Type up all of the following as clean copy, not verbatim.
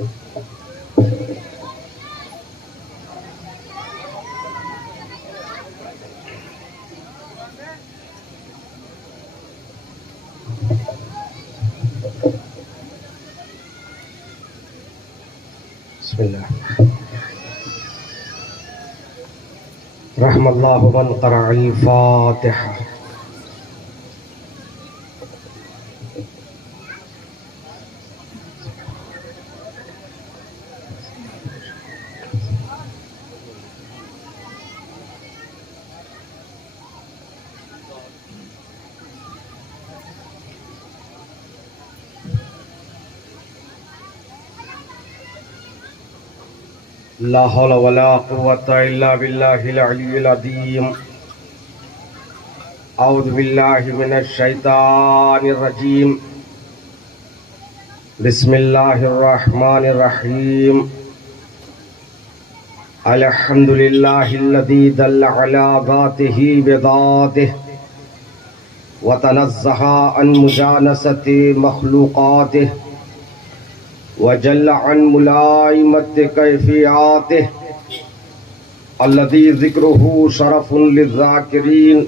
بسم اللہ رحم اللہ من قرأ الفاتحہ. لا حول ولا قوة إلا بالله العلي العظيم. أعوذ بالله من الشيطان الرجيم. بسم الله الرحمن الرحيم. الحمد لله الذي دل على ذاته بذاته وتنزه عن مجانسة مخلوقاته وجل عن ملائمة كيفياته الذي ذكره شرف للذاكرين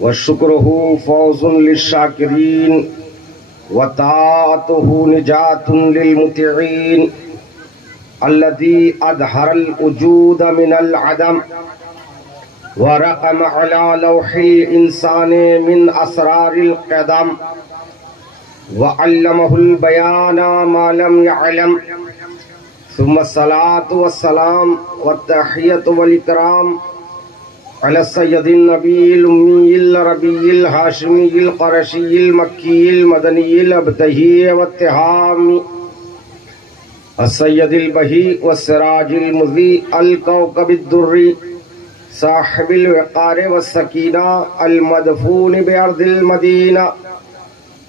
وشكره فوز للشاكرين وطاعته نجاة للمطيعين الذي أظهر الوجود من العدم ورقم على لوح الإنسان من أسرار القدم وعلمه البيان ما لم يعلم. ثم الصلاة والسلام والتحية والإكرام على السيد النبي الأمي العربي الهاشمي القرشي المكي المدني الأبتهي والتهامي السيد البهي والسراج المضيء الكوكب الدري صاحب الوقار والسكينة المدفون بأرض المدينة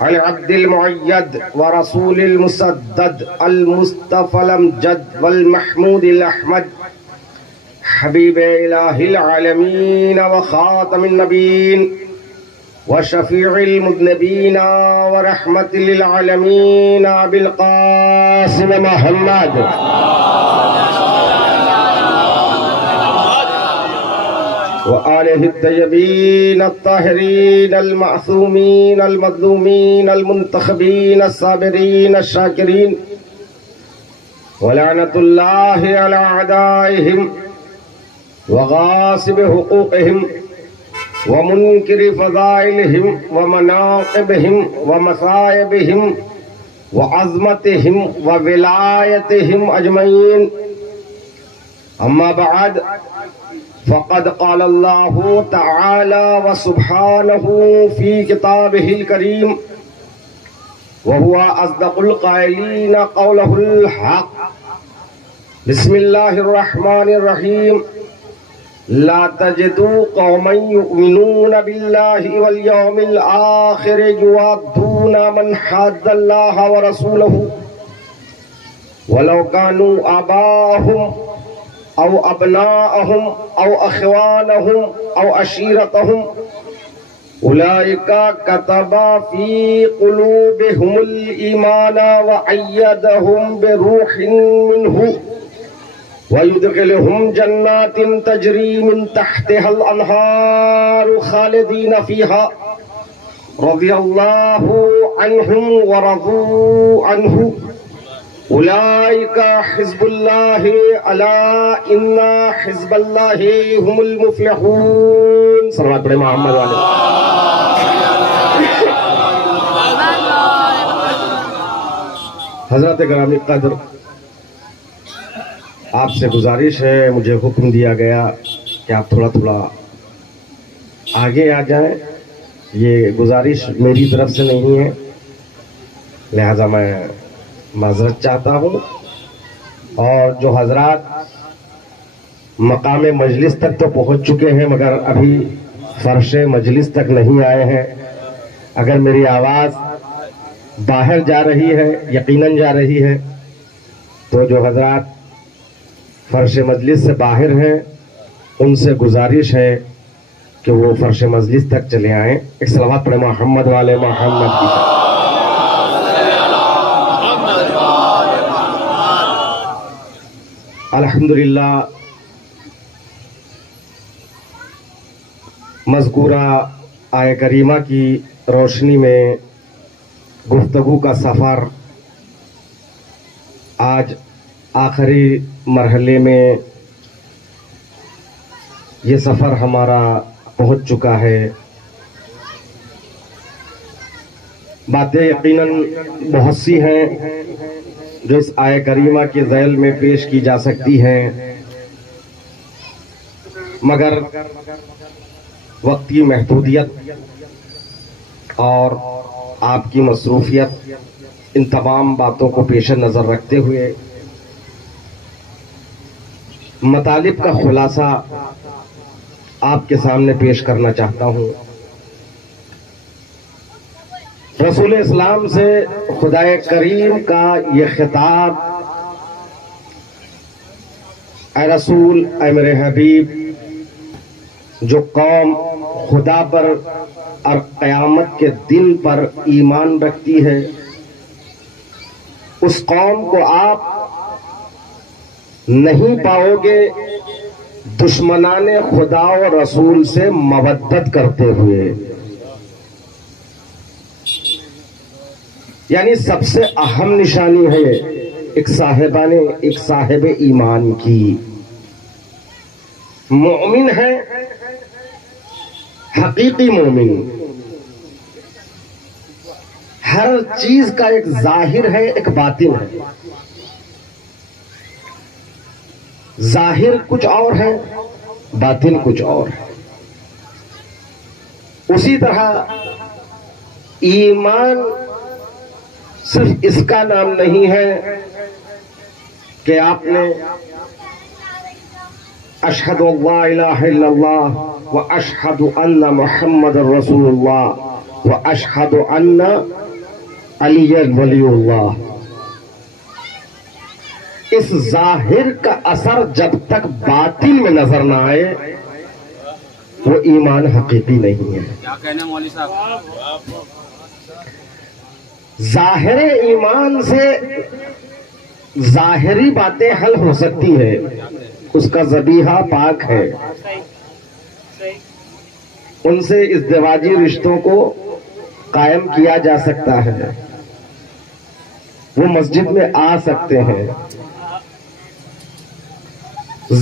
العبد المعيد ورسول المسدد المصطفى الامجد والمحمود الاحمد حبيب اله العالمين وخاتم النبيين وشفيع المذنبين ورحمة للعالمين أبي القاسم محمد وآله الطيبين الطاهرين المعصومين المظلومين المنتخبين الصابرين الشاكرين ولعنة الله على أعدائهم وغاصب حقوقهم ومنكر فضائلهم ومناقبهم ومصائبهم وعظمتهم وولايتهم أجمعين. أما بعد فقد قال الله تعالى وسبحانه في كتابه الكريم وهو أصدق القائلين قوله الحق. بسم الله الرحمن الرحيم. لا تجدوا قوما يؤمنون بالله واليوم الآخر يوادون من حاد الله ورسوله ولو كانوا آباءهم أو أبناءهم أو أخوانهم أو عشيرتهم أولئك كتب في قلوبهم الإيمان وأيدهم بروح منه ويدخلهم جنات تجري من تحتها الأنهار خالدين فيها رضي الله عنهم ورضوا عنه أولئك حزب الله ألا إن حزب الله هم المفلحون. صلوات بڑے محمد والے. حضرات گرامی قدر، آپ سے گزارش ہے، مجھے حکم دیا گیا کہ آپ تھوڑا تھوڑا آگے آ جائیں. یہ گزارش میری طرف سے نہیں ہے، لہذا میں معذرت چاہتا ہوں. اور جو حضرات مقام مجلس تک تو پہنچ چکے ہیں مگر ابھی فرش مجلس تک نہیں آئے ہیں، اگر میری آواز باہر جا رہی ہے، یقیناً جا رہی ہے، تو جو حضرات فرش مجلس سے باہر ہیں ان سے گزارش ہے کہ وہ فرش مجلس تک چلے آئیں. ایک صلوات پڑھیں محمد والے محمد کی. الحمدللہ مذکورہ آیہ کریمہ کی روشنی میں گفتگو کا سفر آج آخری مرحلے میں یہ سفر ہمارا پہنچ چکا ہے. باتیں یقیناً بہت سی ہیں جو اس آیہ کریمہ کے ذیل میں پیش کی جا سکتی ہیں، مگر وقت کی محدودیت اور آپ کی مصروفیت ان تمام باتوں کو پیش نظر رکھتے ہوئے مطالب کا خلاصہ آپ کے سامنے پیش کرنا چاہتا ہوں. رسول اسلام سے خدا کریم کا یہ خطاب، اے رسول، اے میرے حبیب، جو قوم خدا پر اور قیامت کے دن پر ایمان رکھتی ہے، اس قوم کو آپ نہیں پاؤ گے دشمنان خدا و رسول سے مودت کرتے ہوئے. یعنی سب سے اہم نشانی ہے ایک صاحب ایمان کی. مومن ہے، حقیقی مومن، ہر چیز کا ایک ظاہر ہے، ایک باطن ہے. ظاہر کچھ اور ہے، باطن کچھ اور ہے. اسی طرح ایمان صرف اس کا نام نہیں ہے کہ آپ نے اشہد لا الہ الا اللہ واشہد ان محمد رسول اللہ واشہد ان علی ولی اللہ. اس ظاہر کا اثر جب تک باطن میں نظر نہ آئے وہ ایمان حقیقی نہیں ہے. کیا کہنے مولوی صاحب؟ ظاہر ایمان سے ظاہری باتیں حل ہو سکتی ہیں، اس کا ذبیحہ پاک ہے، ان سے ازدواجی رشتوں کو قائم کیا جا سکتا ہے، وہ مسجد میں آ سکتے ہیں.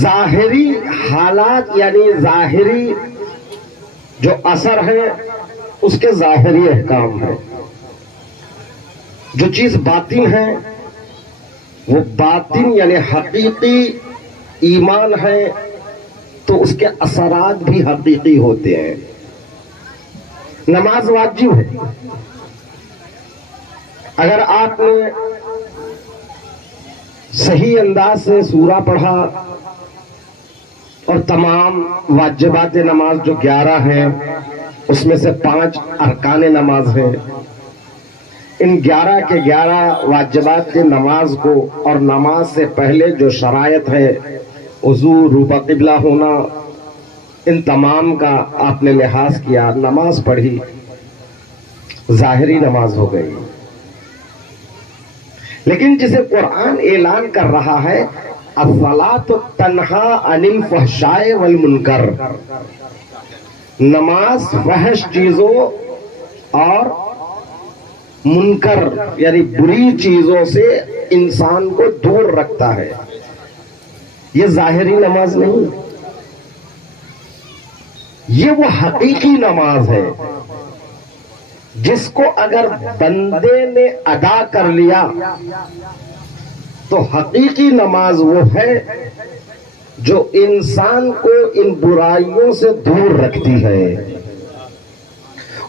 ظاہری حالات یعنی ظاہری جو اثر ہے اس کے ظاہری احکام ہے. جو چیز باطن ہے وہ باطن یعنی حقیقی ایمان ہے، تو اس کے اثرات بھی حقیقی ہوتے ہیں. نماز واجب ہے. اگر آپ نے صحیح انداز سے سورہ پڑھا اور تمام واجبات نماز جو 11 ہیں اس میں سے 5 ارکان نماز ہیں، ان 11 کے 11 واجبات کی نماز کو اور نماز سے پہلے جو شرائط ہے، وضو، روبہ قبلہ ہونا، ان تمام کا آپ نے لحاظ کیا، نماز پڑھی، ظاہری نماز ہو گئی. لیکن جسے قرآن اعلان کر رہا ہے الصلاۃ تنہا عن الفحشاء والمنکر، نماز فحش چیزوں اور منکر یعنی بری چیزوں سے انسان کو دور رکھتا ہے. یہ ظاہری نماز نہیں، یہ وہ حقیقی نماز ہے جس کو اگر بندے نے ادا کر لیا تو حقیقی نماز وہ ہے جو انسان کو ان برائیوں سے دور رکھتی ہے.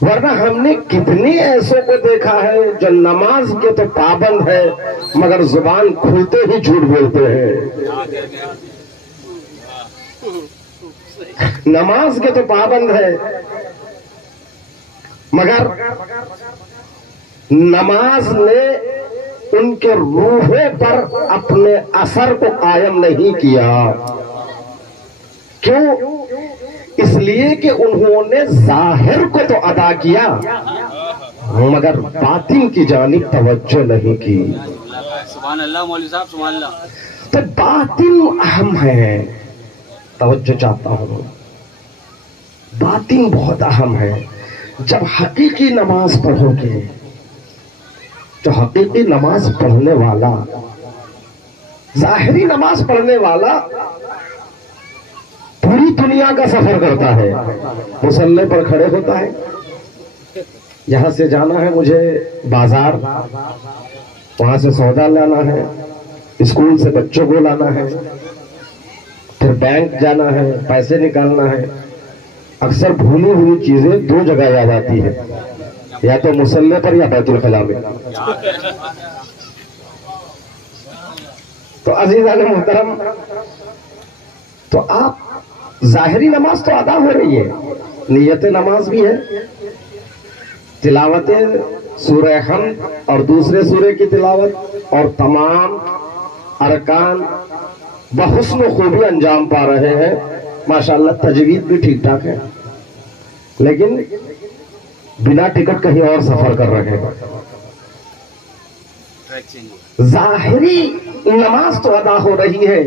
ورنہ ہم نے کتنے ایسوں کو دیکھا ہے جو نماز کے تو پابند ہے مگر زبان کھلتے ہی جھوٹ بولتے ہیں. نماز کے تو پابند ہے مگر نماز نے ان کے روحے پر اپنے اثر کو قائم نہیں کیا. کیوں؟ اس لیے کہ انہوں نے ظاہر کو تو ادا کیا مگر باطن کی جانب توجہ نہیں کی. سبحان اللہ مولوی صاحب، سبحان اللہ. تو باطن اہم ہے، توجہ چاہتا ہوں، باطن بہت اہم ہے. جب حقیقی نماز پڑھو گے، جو حقیقی نماز پڑھنے والا، ظاہری نماز پڑھنے والا پوری دنیا کا سفر کرتا ہے، مصلی پر کھڑے ہوتا ہے، یہاں سے جانا ہے مجھے بازار، وہاں سے سودا لانا ہے، اسکول سے بچوں کو لانا ہے، پھر بینک جانا ہے، پیسے نکالنا ہے. اکثر بھولی ہوئی چیزیں دو جگہ یاد آتی ہے، یا تو مصلی پر یا بیت الخلاء میں. تو عزیزان محترم، تو آپ ظاہری نماز تو ادا ہو رہی ہے، نیت نماز بھی ہے، تلاوت سورہ حمد اور دوسرے سورے کی تلاوت اور تمام ارکان بحسن و خوبی انجام پا رہے ہیں. ماشاءاللہ تجوید بھی ٹھیک ٹھاک ہے، لیکن بنا ٹکٹ کہیں اور سفر کر رہے ہیں. ظاہری نماز تو ادا ہو رہی ہے،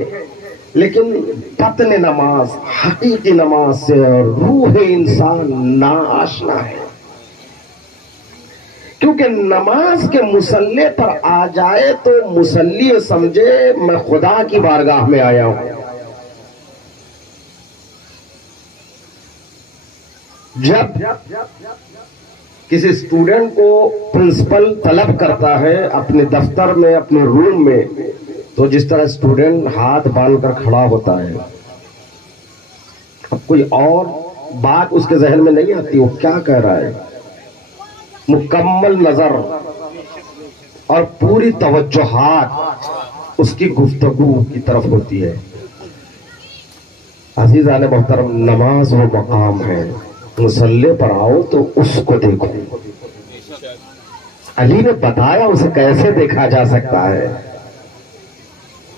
لیکن باطن نماز، حقیقی نماز سے روح انسان ناآشنا ہے. کیونکہ نماز کے مصلی پر آ جائے تو مصلی سمجھے میں خدا کی بارگاہ میں آیا ہوں. جب کسی اسٹوڈنٹ کو پرنسپل طلب کرتا ہے اپنے دفتر میں، اپنے روم میں، تو جس طرح اسٹوڈنٹ ہاتھ باندھ کر کھڑا ہوتا ہے، اب کوئی اور بات اس کے ذہن میں نہیں آتی، وہ کیا کہہ رہا ہے، مکمل نظر اور پوری توجہات اس کی گفتگو کی طرف ہوتی ہے. عزیزان محترم، نماز وہ مقام ہے، مصلی پر آؤ تو اس کو دیکھو. علی نے بتایا اسے کیسے دیکھا جا سکتا ہے،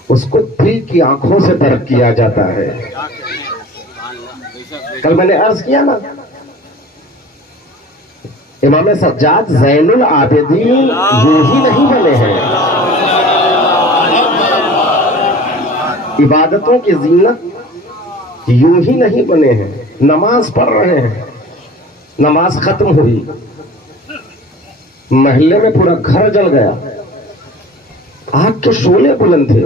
اس کو دل کی آنکھوں سے درک کیا جاتا ہے. کل میں نے عرض کیا نا، امام سجاد زین العابدین یوں ہی نہیں بنے ہیں، عبادتوں کی زینت یوں ہی نہیں بنے ہیں. نماز پڑھ رہے ہیں، نماز ختم ہوئی، محلے میں پورا گھر جل گیا، آگ کے شعلے بلند تھے،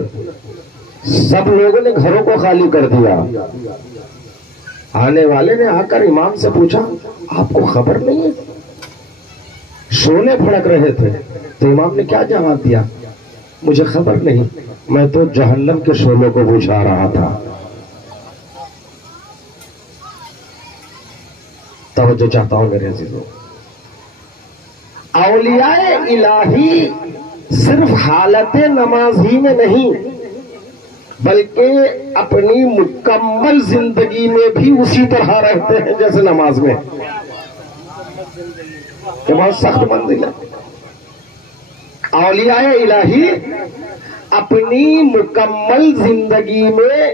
سب لوگوں نے گھروں کو خالی کر دیا. آنے والے نے آ کر امام سے پوچھا، آپ کو خبر نہیں ہے؟ شعلے بھڑک رہے تھے. تو امام نے کیا جواب دیا؟ مجھے خبر نہیں، میں تو جہنم کے شعلوں کو بجھا رہا تھا. توجہ چاہتا ہوں میرے عزیزوں، اولیاء الہی صرف حالت نماز ہی میں نہیں، بلکہ اپنی مکمل زندگی میں بھی اسی طرح رہتے ہیں جیسے نماز میں. یہ بہت سخت منزل ہے. اولیاء الہی اپنی مکمل زندگی میں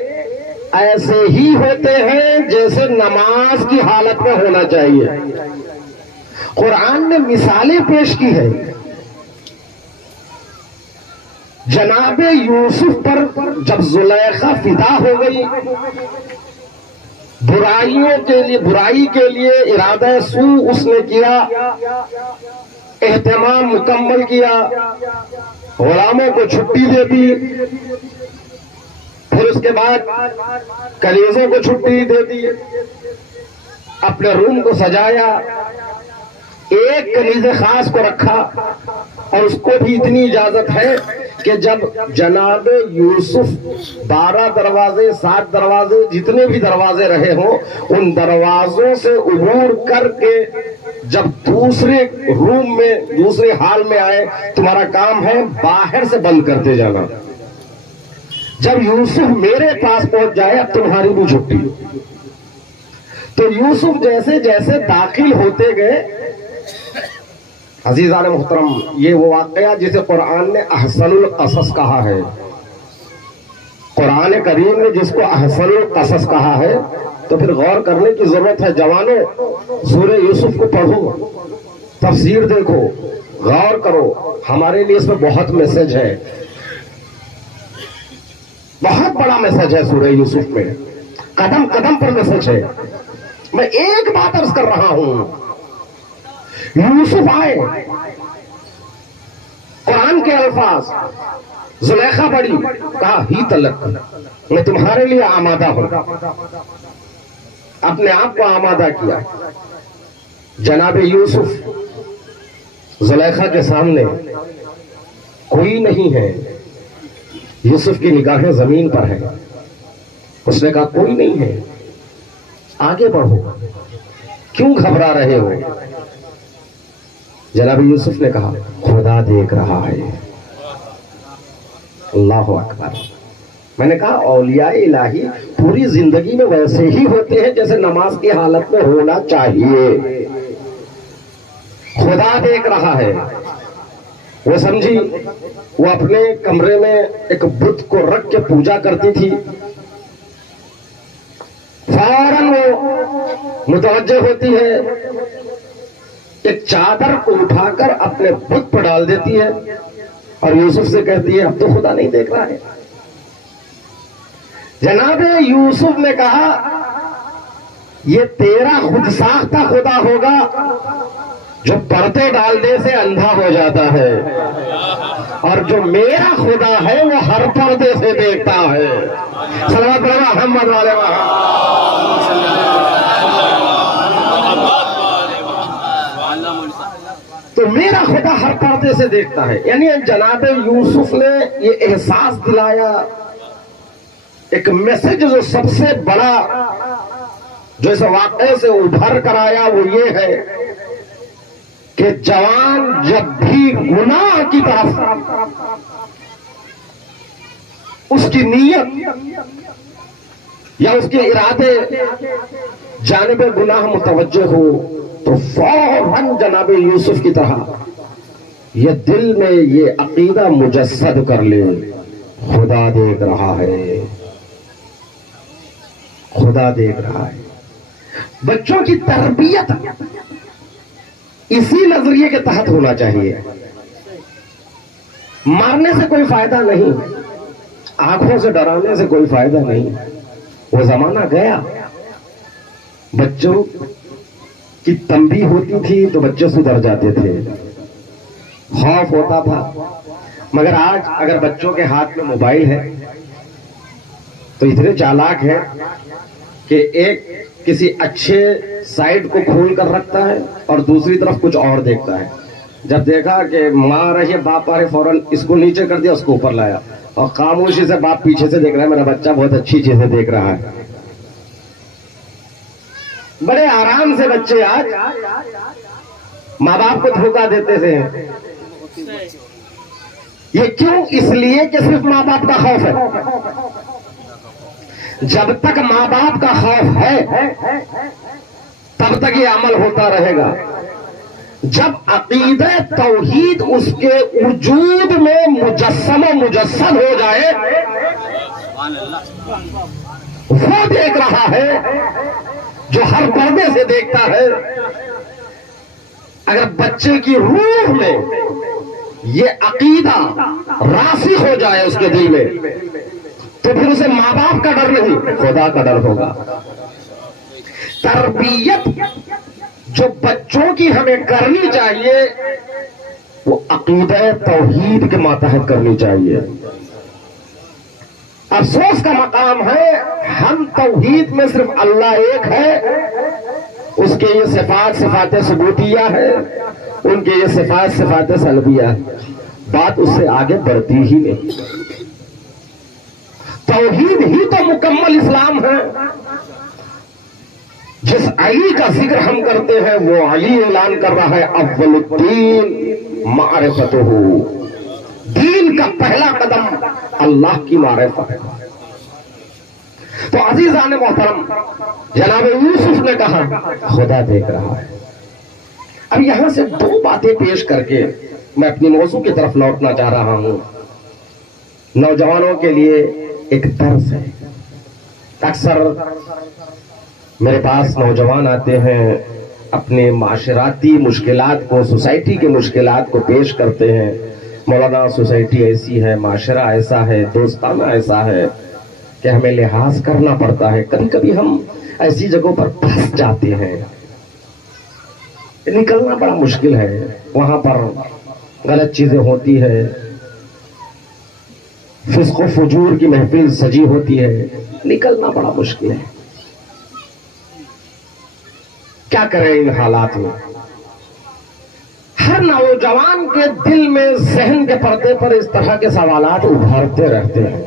ایسے ہی ہوتے ہیں جیسے نماز کی حالت میں ہونا چاہیے. قرآن نے مثالیں پیش کی ہے. جناب یوسف پر جب زلیخا فدا ہو گئی، برائی کے لیے ارادہ سو اس نے کیا، اہتمام مکمل کیا، غلاموں کو چھٹی دے دی، پھر اس کے بعد کلیزوں کو چھٹی دے دی، اپنے روم کو سجایا، ایک کنیز خاص کو رکھا، اور اس کو بھی اتنی اجازت ہے کہ جب جناب یوسف 12 دروازے 7 دروازے جتنے بھی دروازے رہے ہوں، ان دروازوں سے عبور کر کے جب دوسرے روم میں دوسرے حال میں آئے، تمہارا کام ہے باہر سے بند کرتے جانا. جب یوسف میرے پاس پہنچ جائے اب تمہاری بھی چھٹی. تو یوسف جیسے جیسے داخل ہوتے گئے، عزیزان محترم، یہ وہ واقعہ جسے قرآن نے احسن القصص کہا ہے. قرآن کریم نے جس کو احسن القصص کہا ہے، تو پھر غور کرنے کی ضرورت ہے. جوانوں، سورہ یوسف کو پڑھو، تفسیر دیکھو، غور کرو، ہمارے لیے اس میں بہت میسج ہے. بہت بڑا میسج ہے سورہ یوسف میں، قدم قدم پر میسج ہے. میں ایک بات عرض کر رہا ہوں، یوسف آئے، قرآن کے الفاظ، زلیخا بڑی، کہا ہی تلک، میں تمہارے لیے آمادہ ہوں، اپنے آپ کو آمادہ کیا. جناب یوسف زلیخا کے سامنے کوئی نہیں ہے، یوسف کی نگاہیں زمین پر ہیں. اس نے کہا کوئی نہیں ہے، آگے بڑھو، کیوں گھبرا رہے ہو؟ جناب یوسف نے کہا خدا دیکھ رہا ہے. اللہ اکبر. میں نے کہا اولیاء الہی پوری زندگی میں ویسے ہی ہوتے ہیں جیسے نماز کی حالت میں ہونا چاہیے. خدا دیکھ رہا ہے. وہ سمجھی وہ اپنے کمرے میں ایک بت کو رکھ کے پوجا کرتی تھی، فوراً وہ متوجہ ہوتی ہے، ایک چادر کو اٹھا کر اپنے بت پر ڈال دیتی ہے اور یوسف سے کہتی ہے اب تو خدا نہیں دیکھ رہا ہے. جناب یوسف نے کہا یہ تیرا خود ساختہ خدا ہوگا جو پردے ڈالنے سے اندھا ہو جاتا ہے، اور جو میرا خدا ہے وہ ہر پردے سے دیکھتا ہے. صلوات محمد والے تو میرا خدا ہر پردے سے دیکھتا ہے. یعنی جناب یوسف نے یہ احساس دلایا، ایک میسج جو سب سے بڑا جو اس واقعے سے ابھر کر آیا وہ یہ ہے کہ جوان جب بھی گناہ کی طرف اس کی نیت یا اس کے ارادے جانب گناہ متوجہ ہو تو فوراً جناب یوسف کی طرح یہ دل میں یہ عقیدہ مجسد کر لے خدا دیکھ رہا ہے، خدا دیکھ رہا ہے. بچوں کی تربیت اسی نظریے کے تحت ہونا چاہیے. مارنے سے کوئی فائدہ نہیں، آنکھوں سے ڈرانے سے کوئی فائدہ نہیں. وہ زمانہ گیا، بچوں کی تنبیہ ہوتی تھی تو بچے سدھر جاتے تھے، خوف ہوتا تھا. مگر آج اگر بچوں کے ہاتھ میں موبائل ہے تو اتنے چالاک ہے کہ ایک کسی اچھے سائٹ کو کھول کر رکھتا ہے اور دوسری طرف کچھ اور دیکھتا ہے. جب دیکھا کہ ماں رہی ہے باپ آ رہے، فوراً اس کو نیچے کر دیا، اس کو اوپر لایا، اور خاموشی سے باپ پیچھے سے دیکھ رہا ہے میرا بچہ بہت اچھی چیزیں دیکھ رہا ہے. بڑے آرام سے بچے آج ماں باپ کو دھوکہ دیتے تھے. یہ کیوں؟ اس لیے کہ صرف ماں باپ کا خوف ہے. جب تک ماں باپ کا خوف ہے تب تک یہ عمل ہوتا رہے گا. جب عقیدہ توحید اس کے وجود میں مجسم و مجسد ہو جائے، وہ دیکھ رہا ہے جو ہر پردے سے دیکھتا ہے. اگر بچے کی روح میں یہ عقیدہ راسخ ہو جائے اس کے دل میں تو پھر اسے ماں باپ کا ڈر نہیں، خدا کا ڈر ہوگا. تربیت جو بچوں کی ہمیں کرنی چاہیے وہ عقیدہ توحید کے ماتحت کرنی چاہیے. افسوس کا مقام ہے ہم توحید میں صرف اللہ ایک ہے، اس کے یہ صفات صفات ثبوتیہ ہے، ان کے یہ صفات صفات سلبیہ ہے، بات اس سے آگے بڑھتی ہی نہیں. توحید ہی تو مکمل اسلام ہے. جس علی کا ذکر ہم کرتے ہیں وہ علی اعلان کر رہا ہے اول الدین معرفتہ، دین کا پہلا قدم اللہ کی معرفت ہے. تو عزیزان محترم، جناب یوسف نے کہا خدا دیکھ رہا ہے. اب یہاں سے دو باتیں پیش کر کے میں اپنی موضوع کی طرف لوٹنا چاہ رہا ہوں. نوجوانوں کے لیے ایک درس ہے. اکثر میرے پاس نوجوان آتے ہیں، اپنے معاشراتی مشکلات کو، سوسائٹی کے مشکلات کو پیش کرتے ہیں. مولانا سوسائٹی ایسی ہے، معاشرہ ایسا ہے، دوستانہ ایسا ہے، کہ ہمیں لحاظ کرنا پڑتا ہے. کبھی کبھی ہم ایسی جگہوں پر پھنس جاتے ہیں, نکلنا بڑا مشکل ہے. وہاں پر غلط چیزیں ہوتی ہے, فسق و فجور کی محفل سجی ہوتی ہے, نکلنا بڑا مشکل ہے. کیا کریں ان حالات میں؟ ہر نوجوان کے دل میں, ذہن کے پردے پر اس طرح کے سوالات ابھرتے رہتے ہیں.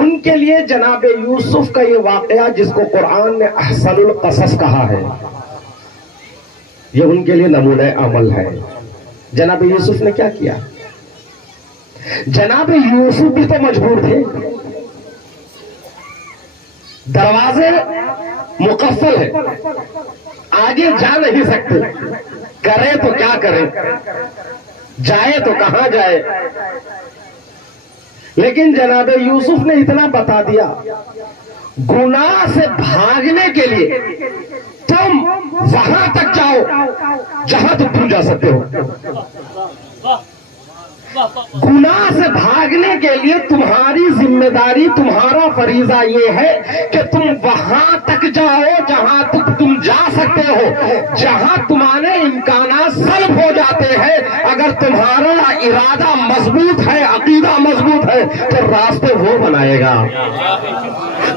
ان کے لیے جناب یوسف کا یہ واقعہ, جس کو قرآن نے احسن القصص کہا ہے, یہ ان کے لیے نمونہ عمل ہے. جناب یوسف نے کیا کیا؟ جناب یوسف بھی تو مجبور تھے. دروازے مقفل ہے, آگے جا نہیں سکتے. کرے تو کیا کرے, جائے تو کہاں جائے. لیکن جناب یوسف نے اتنا بتا دیا, گناہ سے بھاگنے کے لیے تم وہاں تک جاؤ جہاں تم جا سکتے ہو. گناہ سے بھاگنے کے لیے تمہاری ذمہ داری, تمہارا فریضہ یہ ہے کہ تم وہاں تک جاؤ جہاں تم جا سکتے ہو, جہاں تمہارے امکانات سلب ہو جاتے ہیں. اگر تمہارا ارادہ مضبوط ہے, عقیدہ مضبوط ہے, تو راستے وہ بنائے گا.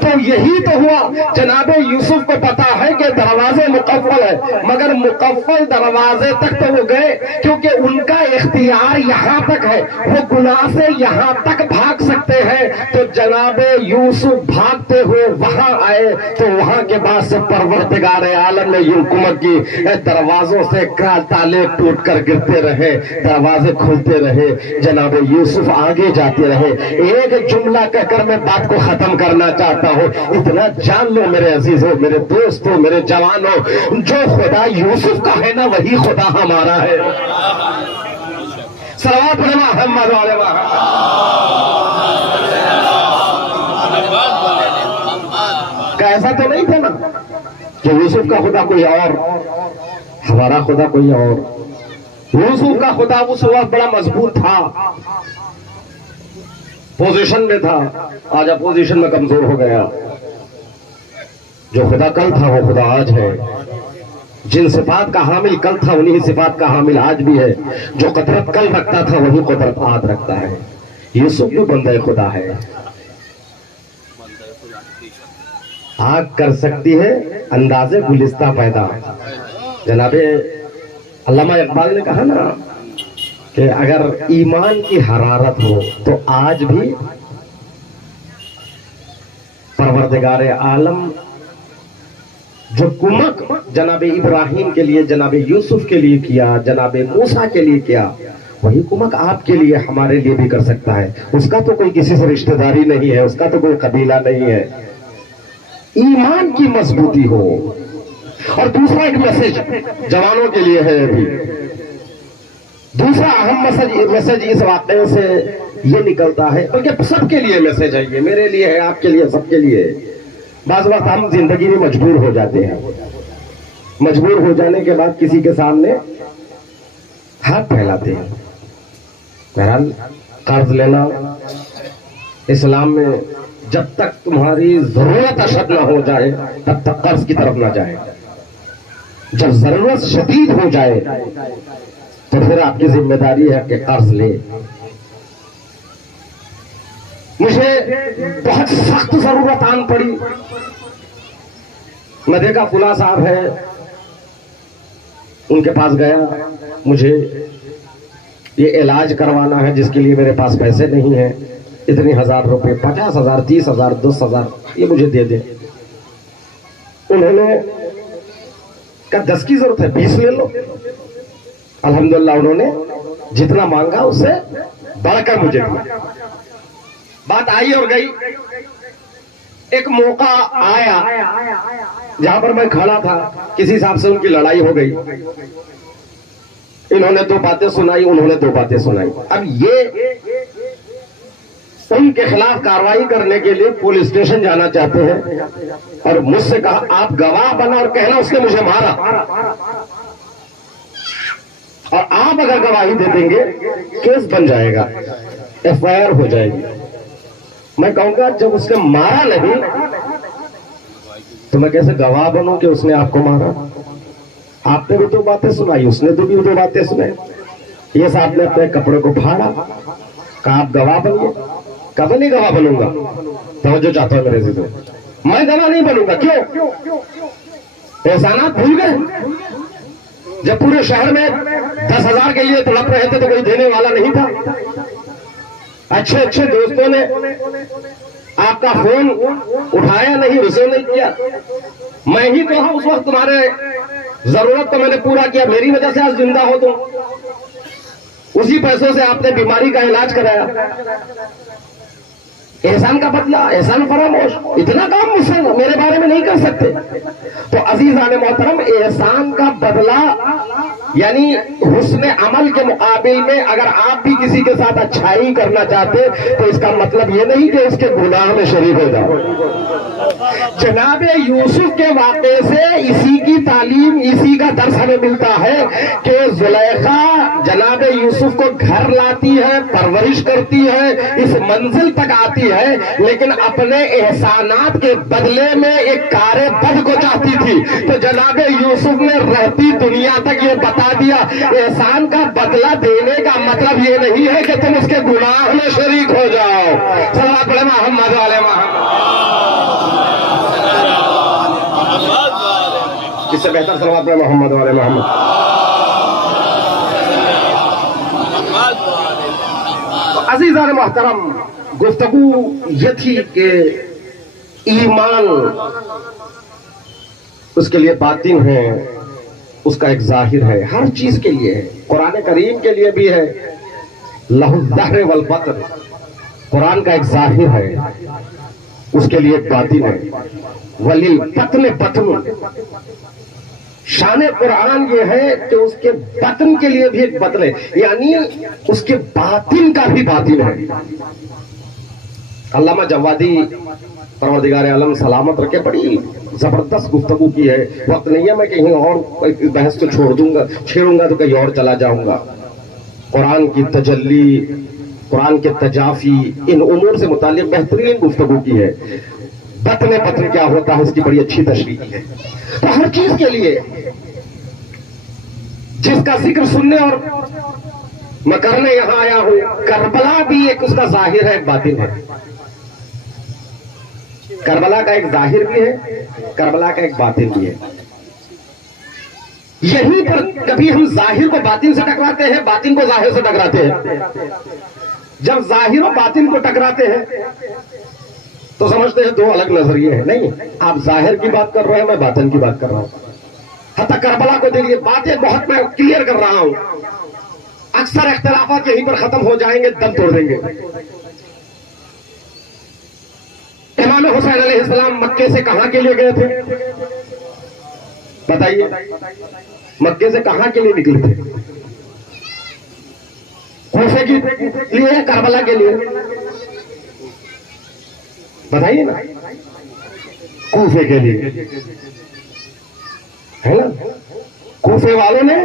تو یہی تو ہوا. جناب یوسف کو پتا ہے کہ دروازے مقفل ہے, مگر مقفل دروازے تک تو وہ گئے, کیونکہ ان کا اختیار یہاں تک ہے, وہ گناہ سے یہاں تک بھاگ سکتے ہیں. تو جناب یوسف بھاگتے ہوئے وہاں آئے, تو وہاں کے بعد سے پروردگار عالم نے یہ حکومت کی, دروازوں سے تالے ٹوٹ کر گرتے رہے, دروازے کھلتے رہے, جناب یوسف آگے جاتے رہے. ایک جملہ کہہ کر میں بات کو ختم کرنا چاہتا ہوں. اتنا جان لو میرے عزیزوں, میرے دوستوں, میرے جوانوں, جو خدا یوسف کا ہے نا, وہی خدا ہمارا ہے. صلوات پڑھیں محمد علیہ وسلم. ایسا تو نہیں تھا نا کہ یوسف کا خدا کوئی اور, ہمارا خدا کوئی اور. یوسف کا خدا اس وقت بڑا مضبوط تھا, پوزیشن میں تھا, آج اپوزیشن میں کمزور ہو گیا. جو خدا کل تھا وہ خدا آج ہے. جن صفات کا حامل کل تھا انہی صفات کا حامل آج بھی ہے. جو قدرت کل رکھتا تھا وہی قدرت آج رکھتا ہے. یوسف بھی بندہ خدا ہے. آگ کر سکتی ہے اندازے گلستہ پیدا. جناب علامہ اقبال نے کہا نا کہ اگر ایمان کی حرارت ہو تو آج بھی پروردگار عالم جو کمک جناب ابراہیم کے لیے, جناب یوسف کے لیے کیا, جناب موسیٰ کے لیے کیا, وہی کمک آپ کے لیے, ہمارے لیے بھی کر سکتا ہے. اس کا تو کوئی کسی سے رشتہ داری نہیں ہے, اس کا تو کوئی قبیلہ نہیں ہے. ایمان کی مضبوطی ہو. اور دوسرا ایک میسج جوانوں کے لیے ہے. ابھی دوسرا اہم میسج اس واقعے سے یہ نکلتا ہے, بلکہ سب کے لیے میسج ہے, یہ میرے لیے ہے, آپ کے لیے, سب کے لیے. بعض وقت ہم زندگی میں مجبور ہو جاتے ہیں, مجبور ہو جانے کے بعد کسی کے سامنے ہاتھ پھیلاتے ہیں. بہرحال قرض لینا اسلام میں جب تک تمہاری ضرورت اشد نہ ہو جائے تب تک قرض کی طرف نہ جائے. جب ضرورت شدید ہو جائے تو پھر آپ کی ذمہ داری ہے کہ قرض لے. مجھے بہت سخت ضرورت آن پڑی, میں دیکھا فلاں صاحب ہے, ان کے پاس گیا, مجھے یہ علاج کروانا ہے جس کے لیے میرے پاس پیسے نہیں ہیں, اتنی 1000 روپے, 50,000, 30,000, 10,000 یہ مجھے دے دیں. انہوں نے کہا 10 کی ضرورت ہے, 20 لے لو. الحمدللہ انہوں نے جتنا مانگا اس سے بڑھ کر مجھے دیا. بات آئی اور گئی. ایک موقع آیا جہاں پر میں کھڑا تھا, کسی صاحب سے ان کی لڑائی ہو گئی. انہوں نے 2 باتیں سنائی, انہوں نے 2 باتیں سنائی. اب یہ ان کے خلاف کارروائی کرنے کے لیے پولیس اسٹیشن جانا چاہتے ہیں, اور مجھ سے کہا آپ گواہ بنا اور کہنا اس نے مجھے مارا, اور آپ اگر گواہی دے دیں گے کیس بن جائے گا, FIR ہو جائے گی. میں کہوں گا جب اس نے مارا نہیں تو میں کیسے گواہ بنوں کہ اس نے آپ کو مارا؟ آپ نے بھی تو باتیں سنائی، اس نے تو بھی دو باتیں سنائی، یہ صاحب نے اپنے کپڑے کو پھاڑا، کہا آپ گواہ بنیے، کبھی نہیں گواہ بنوں گا۔ توجہ چاہتا ہوں میرے عزیزوں، میں گواہ نہیں بنوں گا۔ کیوں؟ احسانات بھول گئے؟ جب پورے شہر میں 10,000 کے لیے تڑپ رہے تھے تو کوئی دینے والا نہیں تھا؟ اچھے اچھے دوستوں نے آپ کا فون اٹھایا نہیں، ریسیو نہیں کیا، میں ہی تو ہوں اس وقت تمہارے ضرورت تو میں نے پورا کیا، میری وجہ سے آج زندہ ہو تم، اسی پیسوں سے آپ نے بیماری کا علاج کرایا۔ احسان کا بدلہ، احسان فراموش، اتنا کام مجھ سے میرے بارے میں نہیں کر سکتے۔ تو عزیزان محترم، احسان کا بدلہ یعنی حسن عمل کے مقابل میں اگر آپ بھی کسی کے ساتھ اچھائی کرنا چاہتے تو اس کا مطلب یہ نہیں کہ اس کے گناہ میں شریک ہو جاؤ۔ جناب یوسف کے واقعے سے اسی کی تعلیم، اسی کا درس ہمیں ملتا ہے کہ زلیخا جناب یوسف کو گھر لاتی ہے، پرورش کرتی ہے، اس منزل تک آتی ہے، لیکن اپنے احسانات کے بدلے میں ایک کار بد کو چاہتی تھی۔ تو جناب یوسف نے رہتی دنیا تک یہ بتا دیا، احسان کا بدلہ دینے کا مطلب یہ نہیں ہے کہ تم اس کے گناہ میں شریک ہو جاؤ۔ صلوات پڑھیں محمد علیہ محمد۔ اس سے بہتر صلوات پڑھیں محمد علیہ محمد۔ تو عزیزان محترم، گفتگو یہ تھی کہ ایمان اس کے لیے باطن ہے، اس کا ایک ظاہر ہے، ہر چیز کے لیے ہے، قرآن کریم کے لیے بھی ہے۔ لہ الظہر والبطن، قرآن کا ایک ظاہر ہے، اس کے لیے ایک باطن ہے۔ وللبطن بطن، شان قرآن یہ ہے کہ اس کے بطن کے لیے بھی ایک بطن ہے، یعنی اس کے باطن کا بھی باطن ہے۔ علامہ جوادی پروردگار عالم سلامت رکھے بڑی زبردست گفتگو کی ہے، وقت نہیں ہے میں کہیں اور بحث کو چھیڑوں گا تو کہیں اور چلا جاؤں گا۔ قرآن کی تجلی، قرآن کے تجافی، ان امور سے متعلق بہترین گفتگو کی ہے۔ بطن کیا ہوتا ہے اس کی بڑی اچھی تشریح کی ہے۔ تو ہر چیز کے لیے جس کا ذکر سننے اور میں کرنے یہاں آیا ہوں، کربلا بھی ایک اس کا ظاہر ہے، ایک باطن ہے۔ کربلا کا ایک ظاہر بھی ہے، کربلا کا ایک باطن بھی ہے۔ یہیں پر کبھی ہم ظاہر کو باطن سے ٹکراتے ہیں، باطن کو ظاہر سے ٹکراتے ہیں۔ جب ظاہر و باطن کو ٹکراتے ہیں تو سمجھتے ہیں دو الگ نظریے ہیں، نہیں، آپ ظاہر کی بات کر رہے ہیں، میں باطن کی بات کر رہا ہوں۔ حتیٰ کربلا کو دیکھیے، باتیں بہت میں کلیئر کر رہا ہوں، اکثر اختلافات یہیں پر ختم ہو جائیں گے، دم توڑ دیں گے۔ امام حسین علیہ السلام مکے سے کہاں کے لیے گئے تھے بتائیے؟ مکے سے کہاں کے لیے نکلے تھے؟ کوفے کے لیے، کربلا کے لیے؟ بتائیے نا، کوفے کے لیے ہے نا، کوفے والوں نے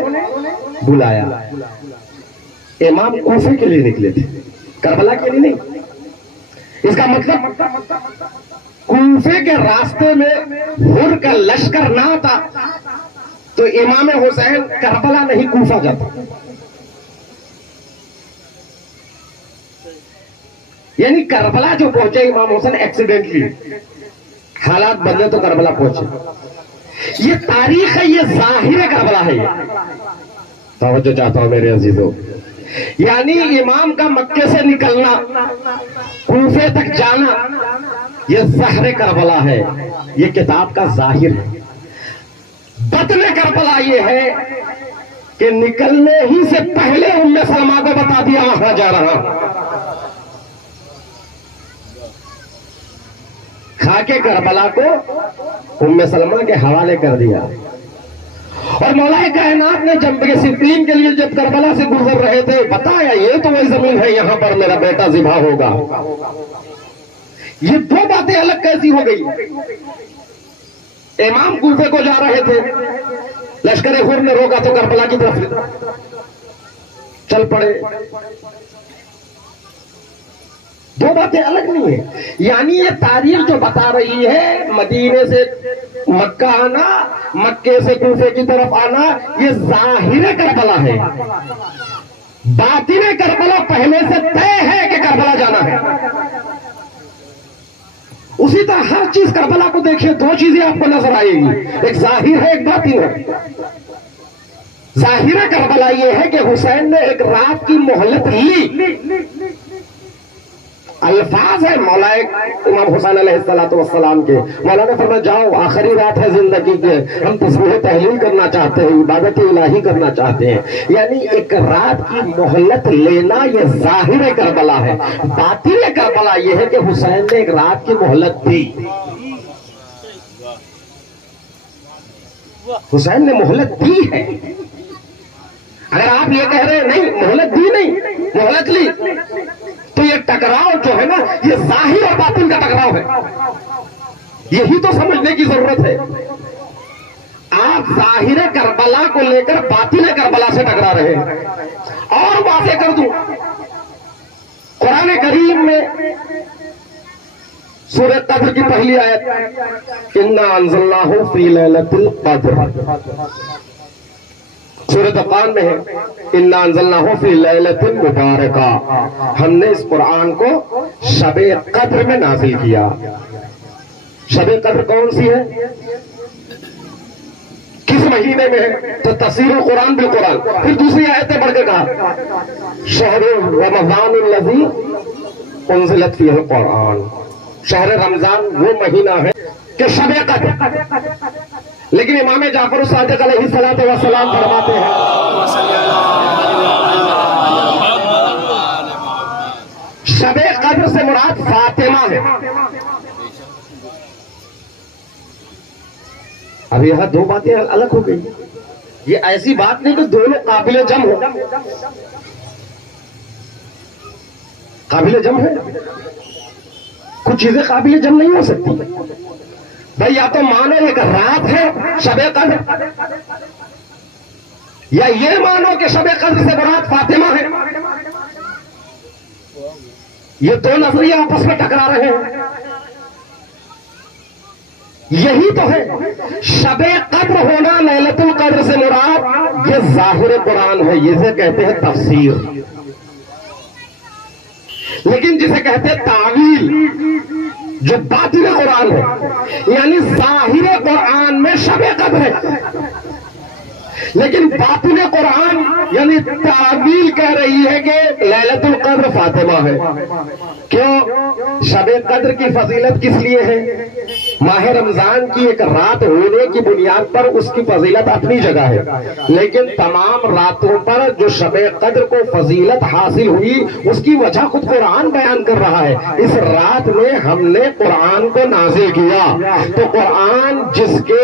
بلایا، امام کوفے کے لیے نکلے تھے، کربلا کے لیے نہیں۔ اس کا مطلب کوفے کے راستے میں ہر کا لشکر نہ آتا تو امام حسین کربلا نہیں کوفہ جاتا۔ یعنی کربلا جو پہنچے امام حسین ایکسیڈنٹلی، حالات بدلے تو کربلا پہنچے۔ یہ تاریخ ہے، یہ ظاہر کربلا ہے۔ توجہ چاہتا ہوں میرے عزیزوں، یعنی امام کا مکے سے نکلنا، کوفے تک جانا، یہ ظاہر کربلا ہے، یہ کتاب کا ظاہر ہے۔ بطن کربلا یہ ہے کہ نکلنے ہی سے پہلے ام سلمہ کو بتا دیا وہاں جا رہا، خاکے کربلا کو ام سلمہ کے حوالے کر دیا۔ اور مولا کائنات نے جنگ صفین کے لیے جب کربلا سے گزر رہے تھے بتایا، یہ تو وہی زمین ہے، یہاں پر میرا بیٹا ذبح ہوگا۔ یہ دو باتیں الگ کیسی ہو گئی؟ امام کوفے کو جا رہے تھے، لشکر خور نے روکا تو کربلا کی طرف چل پڑے۔ دو باتیں الگ نہیں ہیں. یعنی یہ تاریخ جو بتا رہی ہے مدینے سے مکہ آنا، مکے سے کوفے کی طرف آنا، یہ ظاہر کربلا ہے. باطن کربلا پہلے سے طے ہے کہ کربلا جانا ہے. اسی طرح ہر چیز کربلا کو دیکھیں، دو چیزیں آپ کو نظر آئے گی، ایک ظاہر ہے ایک باطن ہے. ظاہر کربلا یہ ہے کہ حسین نے ایک رات کی مہلت لی. الفاظ ہے مولا امام حسین علیہ السلام کے. مولا نے فرمایا جاؤ آخری رات ہے زندگی کے، ہم تسبیح تحلیل کرنا چاہتے ہیں، عبادت الہی کرنا چاہتے ہیں. یعنی ایک رات کی مہلت لینا یہ ظاہر کربلا ہے. باطن کربلا یہ ہے کہ حسین نے ایک رات کی مہلت دی. حسین نے مہلت دی ہے. اگر آپ یہ کہہ رہے ہیں نہیں مہلت دی نہیں مہلت لی، تو یہ ٹکراؤ جو ہے نا یہ ظاہر اور باطن کا ٹکراؤ ہے. یہی تو سمجھنے کی ضرورت ہے. آپ ظاہر کربلا کو لے کر باطن کربلا سے ٹکرا رہے ہیں. اور واضح کر دوں، قرآن کریم میں سورہ قدر کی پہلی آیت اِنَّا أَنزَلْنَاهُ فِي لَيْلَةِ الْقَدْرِ، سورۃ طوفان میں ہے اِنَّا أَنزَلْنَاهُ فِي لَيْلَةٍ مُبَارَكَةٍ، ہم نے اس قرآن کو شب قدر میں نازل کیا. شب قدر کون سی ہے، کس مہینے میں ہے؟ تو تفسیر القرآن بالقرآن. پھر دوسری آیتیں بڑھ کے کہا شہر رمضان الذی انزلت فیہ القرآن، شہر رمضان وہ مہینہ ہے کہ شب قدر. لیکن امام جعفر الصادق علیہ السلام فرماتے ہیں شب قدر سے مراد فاطمہ ہے. اب یہاں دو باتیں الگ ہو گئی. یہ ایسی بات نہیں کہ دونوں قابل جم ہو. قابل جم ہے، کچھ چیزیں قابل جم نہیں ہو سکتی. بھائی یا تو مانو ایک رات ہے شب قدر، یا یہ مانو کہ شب قدر سے مراد فاطمہ ہے. یہ دو نظریے آپس میں ٹکرا رہے ہیں. یہی تو ہے شب قدر ہونا لیلۃ القدر سے مراد یہ ظاہر قرآن ہے، اسے کہتے ہیں تفسیر. لیکن جسے کہتے ہیں تعویل، جو باطن قرآن ہے، یعنی ظاہر قرآن میں شب قدر ہے، لیکن باطن قرآن یعنی تعویل کہہ رہی ہے کہ لیلۃ القدر فاطمہ ہے. کیوں؟ شب قدر کی فضیلت کس لیے ہے؟ ماہ رمضان کی ایک رات ہونے کی بنیاد پر اس کی فضیلت اپنی جگہ ہے، لیکن تمام راتوں پر جو شب قدر کو فضیلت حاصل ہوئی اس کی وجہ خود قرآن بیان کر رہا ہے. اس رات میں ہم نے قرآن کو نازل کیا. تو قرآن جس کے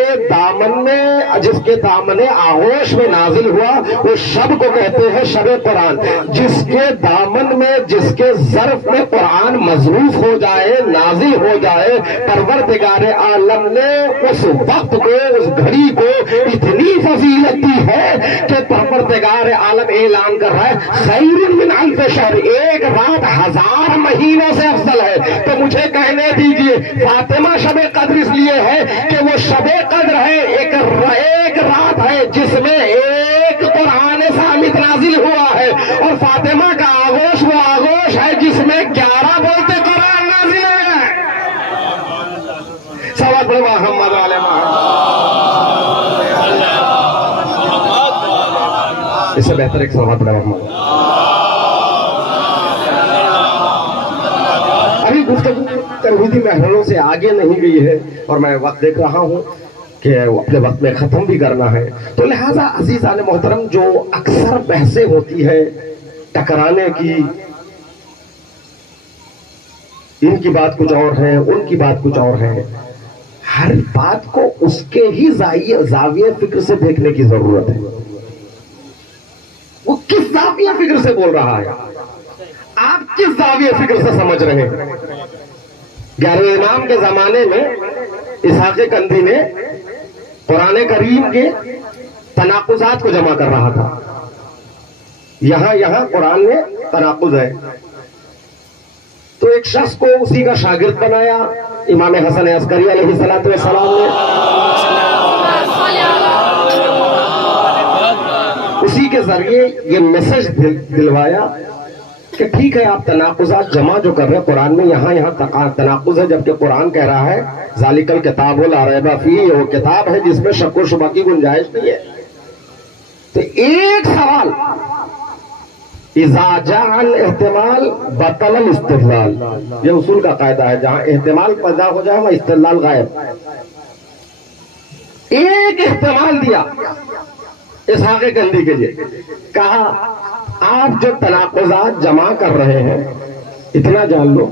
دامن آغوش میں نازل ہوا وہ شب کو کہتے ہیں شب قرآن. جس کے دامن میں، جس کے ظرف میں قرآن مظروف ہو جائے، نازل ہو جائے، پروردگار عالم نے اس وقت کو، اس گھڑی کو اتنی فضیلت دی ہے کہ پروردگار عالم اعلان کر رہا ہے خیر من الف شہر، ایک رات 1000 مہینوں سے افضل ہے. تو مجھے کہنے دیجئے فاطمہ شب قدر اس لیے ہے کہ وہ شب قدر ہے، ایک رات ہے جس میں ایک قرآن ثابت نازل ہوا ہے، اور فاطمہ کا آغوش وہ آغوش ہے جس میں 11 بولتے قرآن نازل ہے. صلوات محمد علیہ محمد. اس سے بہتر ایک صلوات محمد. ابھی گفتگو تمہیدی محرلوں سے آگے نہیں گئی ہے اور میں وقت دیکھ رہا ہوں کہ اپنے وقت میں ختم بھی کرنا ہے. تو لہذا عزیزان محترم، جو اکثر بحثیں ہوتی ہے ٹکرانے کی، ان کی بات کچھ اور ہے، ان کی بات کچھ اور ہے، ہر بات کو اس کے ہی زاویہ فکر سے دیکھنے کی ضرورت ہے. وہ کس زاویہ فکر سے بول رہا ہے، آپ کس زاویہ فکر سے سمجھ رہے ہیں. 11ویں امام کے زمانے میں اسحاق کندی نے قرآن کریم کے تناقضات کو جمع کر رہا تھا. یہاں قرآن میں تناقض ہے، تو ایک شخص کو اسی کا شاگرد بنایا امام حسن عسکری علیہ الصلوۃ والسلام نے، اسی کے ذریعے یہ میسج دلوایا کہ ٹھیک ہے آپ تناقضات جمع جو کر رہے ہیں قرآن میں یہاں تناقض ہے، جبکہ قرآن کہہ رہا ہے ذالک الکتاب لا ریب فیہ، وہ کتاب ہے جس میں شک و شبہ کی گنجائش نہیں ہے۔ تو ایک سوال، اذا جاء الاحتمال بطل الاستدلال، یہ اصول کا قاعدہ ہے، جہاں احتمال پیدا ہو جائے وہاں استدلال غائب۔ ایک احتمال دیا اسحاق گندی کے لیے، کہا آپ جو تناقضات جمع کر رہے ہیں اتنا جان لو،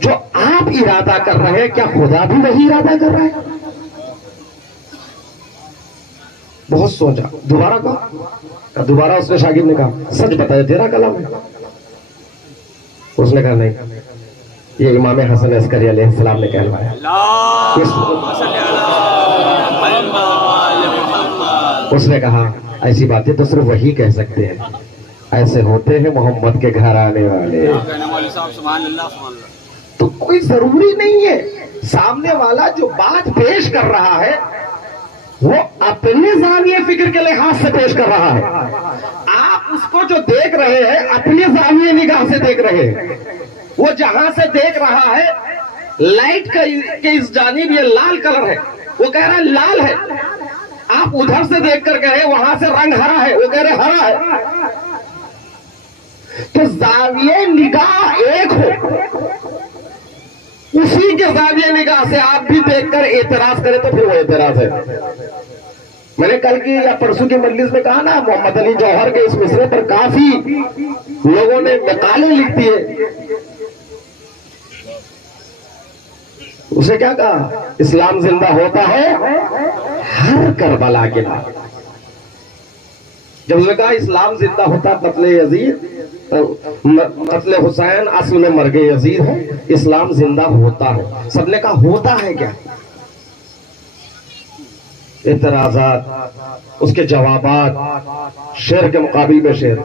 جو آپ ارادہ کر رہے ہیں کیا خدا بھی وہی ارادہ کر رہا ہے؟ بہت سوچا، دوبارہ کہا، دوبارہ اس نے شاگرد نے کہا سچ بتایا تیرا کلام ہے؟ اس نے کہا نہیں، یہ امام حسن عسکری علیہ السلام نے کہلوایا۔ اس نے کہا ایسی باتیں تو صرف وہی کہہ سکتے ہیں، ایسے ہوتے ہیں محمد کے گھر آنے والے۔ تو کوئی ضروری نہیں ہے سامنے والا جو بات پیش کر رہا ہے وہ اپنے زاویہ فکر کے لحاظ سے پیش کر رہا ہے، آپ اس کو جو دیکھ رہے ہیں اپنے زاویہ نگاہ سے دیکھ رہے ہیں۔ وہ جہاں سے دیکھ رہا ہے لائٹ کے اس جانب یہ لال کلر ہے، وہ کہہ رہا ہے لال ہے، آپ ادھر سے دیکھ کر کہے وہاں سے رنگ ہرا ہے، وہ کہہ رہے ہرا ہے۔ تو زاویہ نگاہ ایک ہو، اسی کے زاویہ نگاہ سے آپ بھی دیکھ کر اعتراض کرے تو پھر وہ اعتراض ہے۔ میں نے کل کی یا پرسوں کی مجلس میں کہا نا، محمد علی جوہر کے اس مصرے پر کافی لوگوں نے مقالے لکھ دیے۔ اسے کیا کہا؟ اسلام زندہ ہوتا ہے ہر کربلا کے بعد۔ جب اس نے کہا اسلام زندہ ہوتا قتل یزید، قتل حسین اصل میں مرگ یزید ہے، اسلام زندہ ہوتا ہے، سب نے کہا ہوتا ہے کیا؟ اعتراضات، اس کے جوابات، شعر کے مقابل میں شعر۔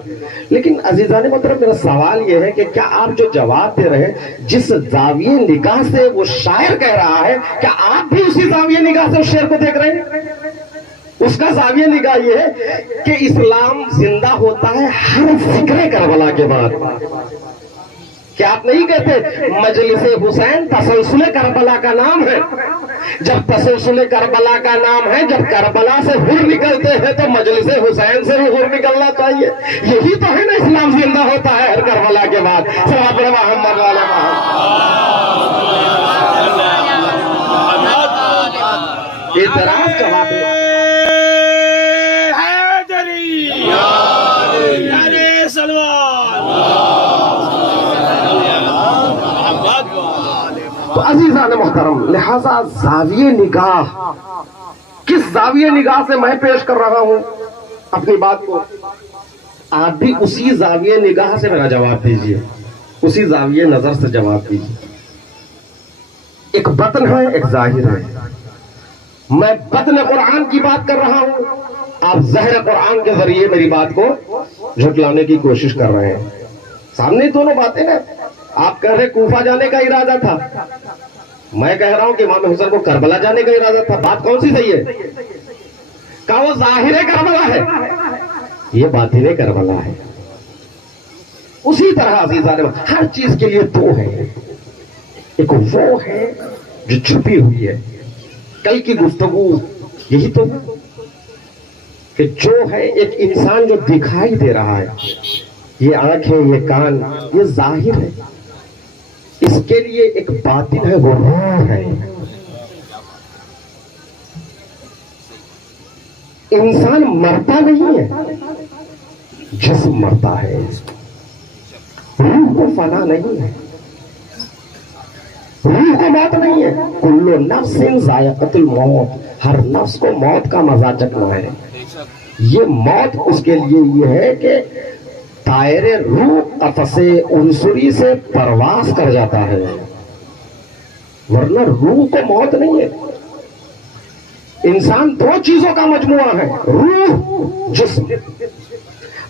لیکن عزیزان محترم میرا سوال یہ ہے کہ کیا آپ جو جواب دے رہے ہیں جس زاویہ نگاہ سے وہ شاعر کہہ رہا ہے، کیا آپ بھی اسی زاویہ نگاہ سے اس شعر کو دیکھ رہے ہیں؟ اس کا زاویہ نگاہ یہ ہے کہ اسلام زندہ ہوتا ہے ہر ذکر کربلا کے بعد۔ کیا آپ نہیں کہتے مجلس حسین تسلسل کربلا کا نام ہے؟ جب تسلسل کربلا کا نام ہے، جب کربلا سے حر نکلتے ہیں تو مجلس حسین سے بھی حر نکلنا چاہیے۔ یہی تو ہے نا اسلام زندہ ہوتا ہے ہر کربلا کے بعد۔ صلوات محمد علی محمد۔ اعتراض جواب ہے۔ تو عزیزان محترم، لہذا زاویہ نگاہ، کس زاویہ نگاہ سے میں پیش کر رہا ہوں اپنی بات کو، آپ بھی اسی زاویہ نگاہ سے میرا جواب دیجئے، اسی زاویہ نظر سے جواب دیجئے۔ ایک بطن ہے، ایک ظاہر ہے۔ میں بطن قرآن کی بات کر رہا ہوں، آپ ظاہر قرآن کے ذریعے میری بات کو جھٹلانے کی کوشش کر رہے ہیں۔ سامنے دونوں باتیں ہیں۔ آپ کہہ رہے کوفہ جانے کا ارادہ تھا، میں کہہ رہا ہوں کہ امام حسین کو کربلا جانے کا ارادہ تھا۔ بات کون سی صحیح ہے؟ کہا وہ ظاہر کربلا ہے، یہ باطن کربلا ہے۔ اسی طرح عزیزان ہر چیز کے لیے دو ہے، ایک وہ ہے جو چھپی ہوئی ہے۔ کل کی گفتگو یہی تو ہے کہ جو ہے ایک انسان جو دکھائی دے رہا ہے، یہ آنکھیں، یہ کان، یہ ظاہر ہے، اس کے لیے ایک باطن ہے، وہ روح ہے۔ انسان مرتا نہیں ہے، جسم مرتا ہے، روح کو فنا نہیں ہے، روح کو موت نہیں ہے۔ کل نفس ذائقۃ الموت، ہر نفس کو موت کا مزہ چکھنا ہے۔ یہ موت اس کے لیے یہ ہے کہ طائر روح قفس عنصری سے پرواز کر جاتا ہے، ورنہ روح کو موت نہیں ہے۔ انسان دو چیزوں کا مجموعہ ہے، روح، جسم۔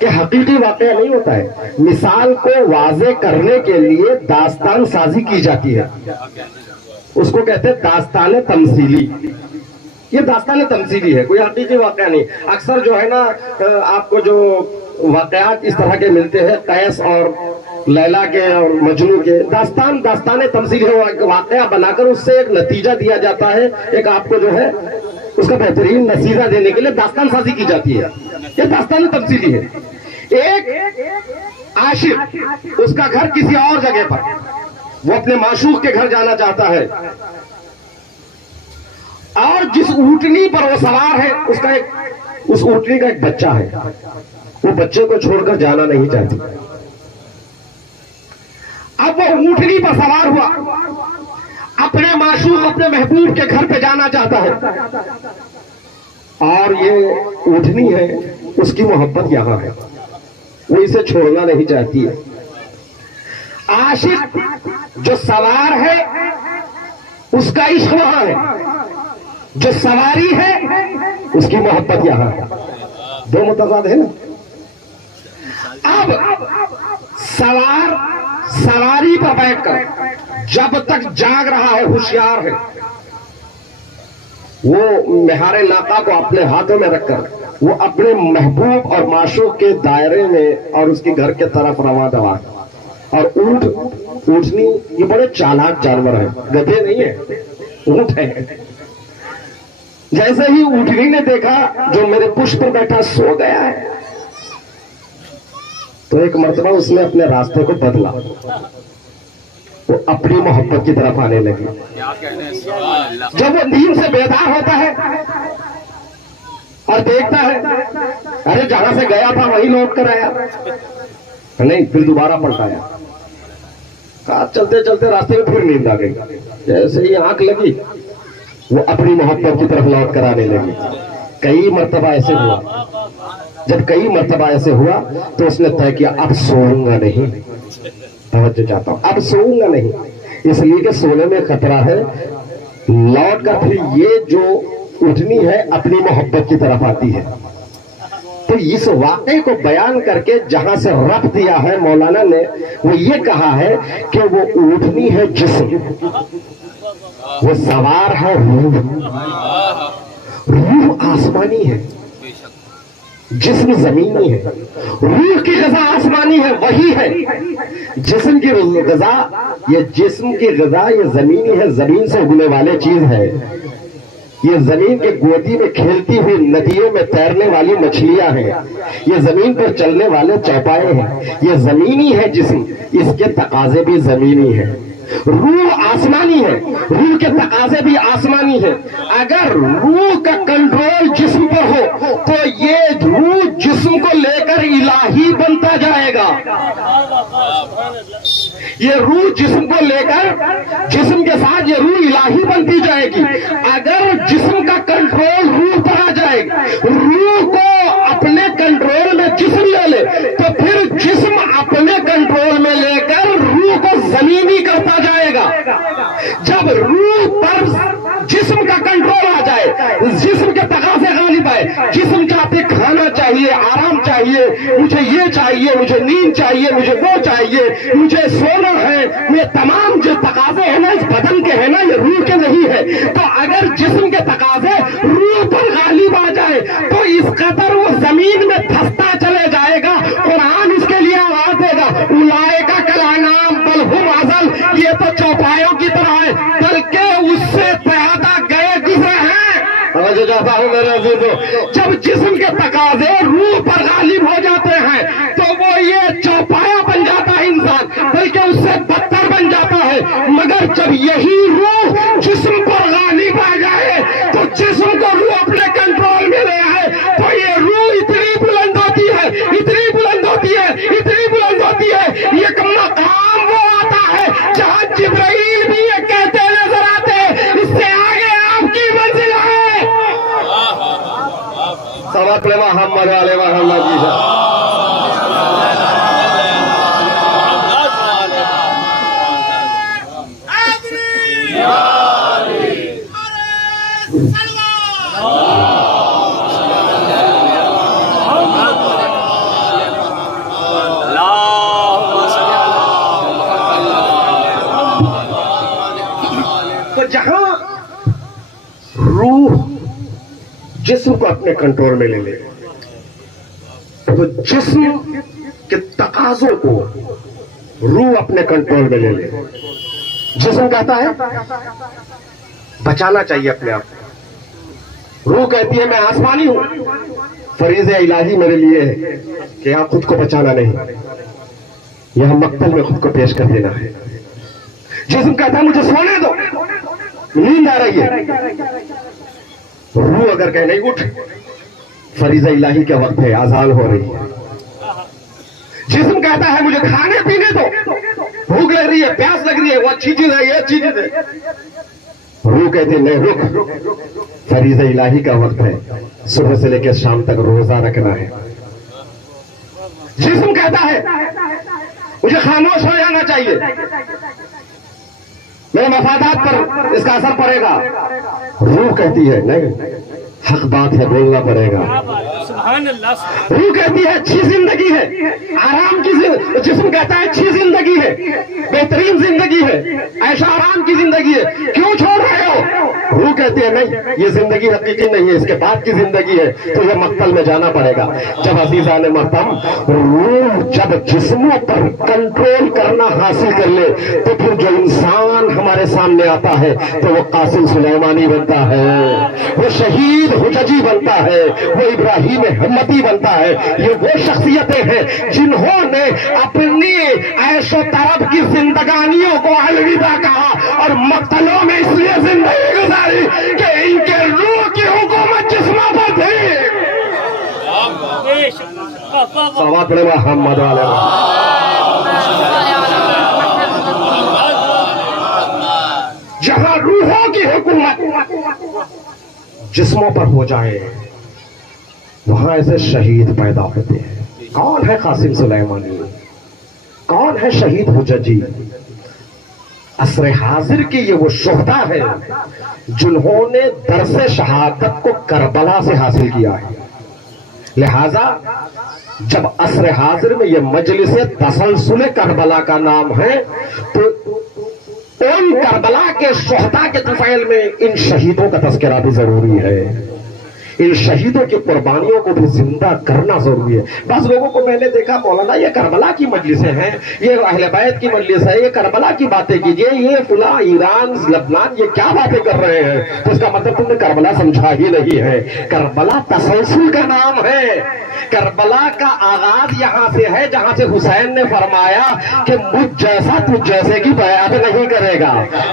کہ حقیقی واقعہ نہیں ہوتا ہے. مثال کو واضح کرنے کے لیے داستان سازی کی جاتی ہے. اس کو کہتے ہیں داستان تمثیلی. یہ داستان تمثیلی ہے, کوئی حقیقی واقعہ نہیں. اکثر جو ہے نا آپ کو جو واقعات اس طرح کے ملتے ہیں, قیس اور لیلا کے اور مجنو کے, داستان تمثیلی واقعہ بنا کر اس سے ایک نتیجہ دیا جاتا ہے, ایک آپ کو جو ہے اس کا بہترین نتیجہ دینے کے لیے داستان سازی کی جاتی ہے. یہ داستان تمثیلی ہے. ایک عاشق, اس کا گھر کسی اور جگہ پر, وہ اپنے معشوق کے گھر جانا چاہتا ہے, اور جس اونٹنی پر وہ سوار ہے اس اونٹنی کا ایک بچہ ہے. وہ بچے کو چھوڑ کر جانا نہیں چاہتی. اب وہ اونٹنی پر سوار ہوا, اپنے معشوق اپنے محبوب کے گھر پہ جانا چاہتا ہے, اور یہ اونٹنی ہے, اس کی محبت یہاں ہے, وہ اسے چھوڑنا نہیں چاہتی ہے. عاشق جو سوار ہے اس کا عشق وہاں ہے, جو سواری ہے اس کی محبت یہاں ہے. دو متضاد ہے نا. اب سواری پر بیٹھ کر جب تک جاگ رہا ہے, ہوشیار ہے, وہ مہار ناقہ کو اپنے ہاتھوں میں رکھ کر وہ اپنے محبوب اور معشوق کے دائرے میں اور اس کے گھر کے طرف رواں دوا ہے. اور اونٹنی یہ بڑے چالاک جانور ہیں, گدھے نہیں ہیں, اونٹ ہیں. جیسے ہی اونٹنی نے دیکھا جو میرے پشت پر بیٹھا سو گیا ہے, تو ایک مرتبہ اس نے اپنے راستے کو بدلا, وہ اپنی محبت کی طرف آنے لگی. جب وہ نیند سے بیدار ہوتا ہے اور دیکھتا ہے ارے جہاں سے گیا تھا وہی لوٹ کر آیا, نہیں, پھر دوبارہ پلٹایا. چلتے چلتے راستے میں پھر نیند آ گئی. جیسے ہی آنکھ لگی وہ اپنی محبت کی طرف لوٹ کر آنے لگی. کئی مرتبہ ایسے ہوا. جب کئی مرتبہ ایسے ہوا تو اس نے طے کیا اب سوؤں گا نہیں. توجہ چاہتا ہوں, اب سوؤں گا نہیں, اس لیے کہ سونے میں خطرہ ہے. لوٹ کر پھر یہ جو اٹھنی ہے اپنی محبت کی طرف آتی ہے. تو اس واقعے کو بیان کر کے جہاں سے ربط دیا ہے مولانا نے, وہ یہ کہا ہے کہ وہ اٹھنی ہے جسم, وہ سوار ہے روح. روح آسمانی ہے, جسم زمینی ہے. روح کی غذا آسمانی ہے, وہی ہے. جسم کی غذا, یہ جسم کی غذا یہ زمینی ہے, زمین سے اگنے والے چیز ہے. یہ زمین کے گودی میں کھیلتی ہوئی ندیوں میں تیرنے والی مچھلیاں ہیں. یہ زمین پر چلنے والے چوپائے ہیں. یہ زمینی ہے جسم, اس کے تقاضے بھی زمینی ہیں. روح آسمانی ہے, روح کے تقاضے بھی آسمانی ہے. اگر روح کا کنٹرول جسم پر ہو تو یہ روح جسم کو لے کر الہی بنتا جائے گا. یہ روح جسم کو لے کر جسم کے ساتھ یہ روح الہی بنتی جائے گی. اگر جسم کا کنٹرول روح پر آ جائے, روح کو اپنے کنٹرول میں جسم لے لے, تو پھر جسم اپنے کنٹرول میں لے کر روح کو زمینی کرتا جائے گا. جب روح پر جسم کا کنٹرول آ جائے, جسم کے تقاضے غالب آئے, جسم چاہتے کھانا چاہیے, آرام چاہیے, مجھے یہ چاہیے, مجھے نیند چاہیے, مجھے وہ چاہیے, مجھے سونا ہے, یہ تمام جو تقاضے ہیں نا اس بدن کے ہیں نا, یہ روح کے نہیں ہے. تو اگر جسم کے تقاضے روح پر غالب آ جائے تو اس قدر وہ زمین میں دھستا چلے جائے گا. قرآن اس کے لیے آواز دے گا, اولئک کالانعام بل ھم اضل, یہ تو چوپایوں کی طرح ہے بلکہ اس سے زیادہ گئے گزرے ہیں. توجہ چاہتا ہوں میرے عزیزو, جب جسم کے تقاضے روح پر غالب ہو جاتے ہیں تو وہ یہ چوپایا بن جاتا ہے انسان, بلکہ اس سے بدتر بن جاتا ہے. مگر جب یہی روح جسم پر غالب آ جائے تو جسم کو روح اپنے کنٹرول میں لے آئے تو یہ روح اتنی بلند ہوتی ہے, اتنی بلند ہوتی ہے, اتنی بلند ہوتی ہے, یہ مقام وہ آتا ہے جہاں جبرائیل بھی یہ کہتے نظر آتے اس سے آگے آپ کی منزل ہے. سبق لے محمد علیہ محمد کی روح جسم کو اپنے کنٹرول میں لے لے تو جسم کے تقاضوں کو روح اپنے کنٹرول میں لے لے. جسم کہتا ہے بچانا چاہیے اپنے آپ کو. روح کہتی ہے میں آسمانی ہوں, فریض الہی میرے لیے ہے کہ یہاں خود کو بچانا نہیں, یہاں مقتل میں خود کو پیش کر دینا ہے. جسم کہتا ہے مجھے سونے دو, نیند آ رہی ہے. روح اگر کہ نہیں اٹھ, فریضہ الہی کا وقت ہے, اذان ہو رہی ہے. جسم کہتا ہے مجھے کھانے پینے دو, بھوک لگ رہی ہے, پیاس لگ رہی ہے, وہ اچھی چیز ہے, یہ اچھی چیز ہے. روح کہتے ہیں نہیں رک, فریضہ الہی کا وقت ہے, صبح سے لے کے شام تک روزہ رکھنا ہے. جسم کہتا ہے مجھے خاموش ہو جانا چاہیے, میرے مفادات پر اس کا اثر پڑے گا. روح کہتی ہے نہیں, حق بات ہے, بولنا پڑے گا. روح کہتی ہے اچھی زندگی ہے, آرام کی زندگی. جسم کہتا ہے اچھی زندگی ہے, بہترین زندگی ہے, عیش آرام کی زندگی ہے, کیوں چھوڑ رہے ہو؟ روح کہتی ہے نہیں, یہ زندگی حقیقی نہیں ہے, اس کے بعد کی زندگی ہے, تو یہ مقتل میں جانا پڑے گا. جب عزیزان محترم روح جب جسموں پر کنٹرول کرنا حاصل کر لے تو پھر جو انسان ہمارے سامنے آتا ہے تو وہ قاسم سلیمانی بنتا ہے, وہ شہید حججی بنتا ہے, وہ ابراہیم ہمتی بنتا ہے. یہ وہ شخصیتیں ہیں جنہوں نے اپنی عیش و طرب کی زندگانیوں کو الوداع کہا اور مقتلوں میں اس لیے زندگی گزاری کہ ان کے روح کی حکومت جسموں پر تھی. صلوات پڑھیں محمد علیہ. جہاں روحوں کی حکومت جسموں پر ہو جائے وہاں ایسے شہید پیدا ہوتے ہیں. کون ہے قاسم سلیمانی, کون ہے شہید حججی؟ عصر حاضر کے یہ وہ شہداء ہیں جنہوں نے درس شہادت کو کربلا سے حاصل کیا ہے. لہذا جب عصر حاضر میں یہ مجلس تسلسل کربلا کا نام ہے تو ان کربلا کے شہداء کے طفیل میں ان شہیدوں کا تذکرہ بھی ضروری ہے. ان شہیدوں کی قربانیوں کو بھی زندہ کرنا ضروری ہے. بعض لوگوں کو میں نے دیکھا مولانا یہ کربلا کی مجلسیں ہیں, یہ اہل بیت کی مجلس ہے, یہ کربلا کی باتیں کیجئے, یہ فلاں ایران لبنان یہ کیا باتیں کر رہے ہیں؟ تو اس کا مطلب تم نے کربلا سمجھا ہی نہیں ہے. کربلا تسلسل کا نام ہے. کربلا کا آغاز یہاں سے ہے جہاں سے حسین نے فرمایا کہ مجھ جیسا تجھ جیسے کی بیعت نہیں کرے گا.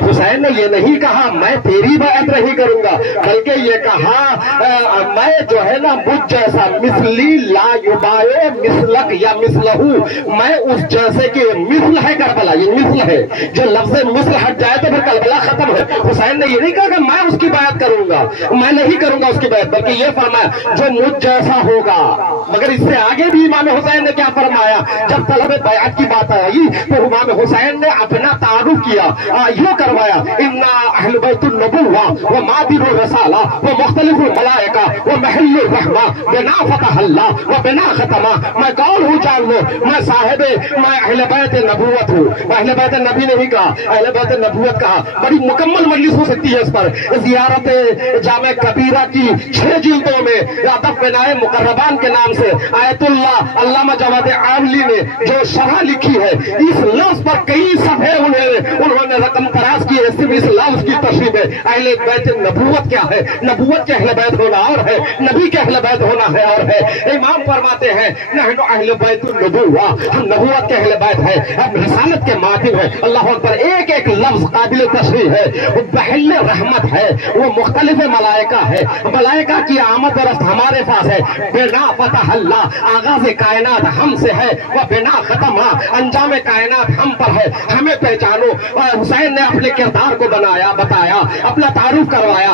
حسین نے یہ نہیں کہا میں تیری بیعت نہیں کروں گا, بلکہ یہ کہا میں جو ہے نا مجھ جیسا مثلی لا یبائے مثلک یا مثلہو, میں اس جیسے کہ مثل ہے کربلا, یہ مثل ہے. جو لفظ مثل ہٹ جائے تو پھر کربلا ختم ہے. حسین نے یہ نہیں کہا کہ میں اس کی بیعت کروں گا, میں نہیں کروں گا اس کی بیعت, بلکہ یہ فرمایا جو مجھ جیسا ہوگا. مگر اس سے آگے بھی امام حسین نے کیا فرمایا, جب طلب بیعت کی بات آئی تو امام حسین نے اپنا تعارف کیا, یوں کروایا انا اہل بیت النبوہ و مادر الرسالہ و مختلف الملائکہ وہ محل الرحمہ بنا فتح اللہ و بنا ختمہ. میں کون ہوں جان لو, میں صاحب, میں اہل بیت نبوت ہوں. اہل بیت نبی نہیں کہا, اہل بیت نبوت کہا. بڑی مکمل مجلس ہو سکتی ہے اس پر. زیارت جامع کبیرہ کی 6 جلدوں میں ادب بنائے مقربان کے نام سے آیت اللہ علامہ جواد عاملی نے جو شرح لکھی ہے, اس لفظ پر کئی صفحے انہوں نے رقم تراز کی ہے صرف اس لفظ کی تشریح میں. اہل بیت نبوت کیا ہے؟ نبوت کے اہل بیت ہونا اور ہے, نبی کے اہل بیت ہونا ہے اور ہے. امام فرماتے ہیں نحن اہل بیت النبوہ, ہم نبوت کے اہل بیت ہیں, ہم رسالت کے ماتم ہیں. اللہ اکبر, ایک ایک لفظ قابل تشریح ہے. وہ بحل رحمت ہے, وہ مختلف ملائکہ ہے, ملائکہ کی آمد و رفت ہمارے پاس ہے. بنا فتح اللہ, آغاز کائنات ہم سے ہے, وہ بنا ختمہ, انجام کائنات ہم پر ہے. ہمیں پہچانو. حسین نے اپنے کردار کو بنایا, بتایا, اپنا تعارف کروایا,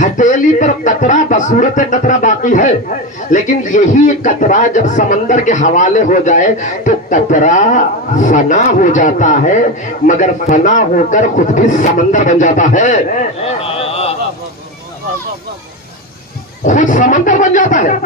ہتھیلی پر قطرہ بصورت قطرہ باقی ہے، لیکن یہی قطرہ جب سمندر کے حوالے ہو جائے تو قطرہ فنا ہو جاتا ہے، مگر فنا ہو کر خود بھی سمندر بن جاتا ہے، خود سمندر بن جاتا ہے۔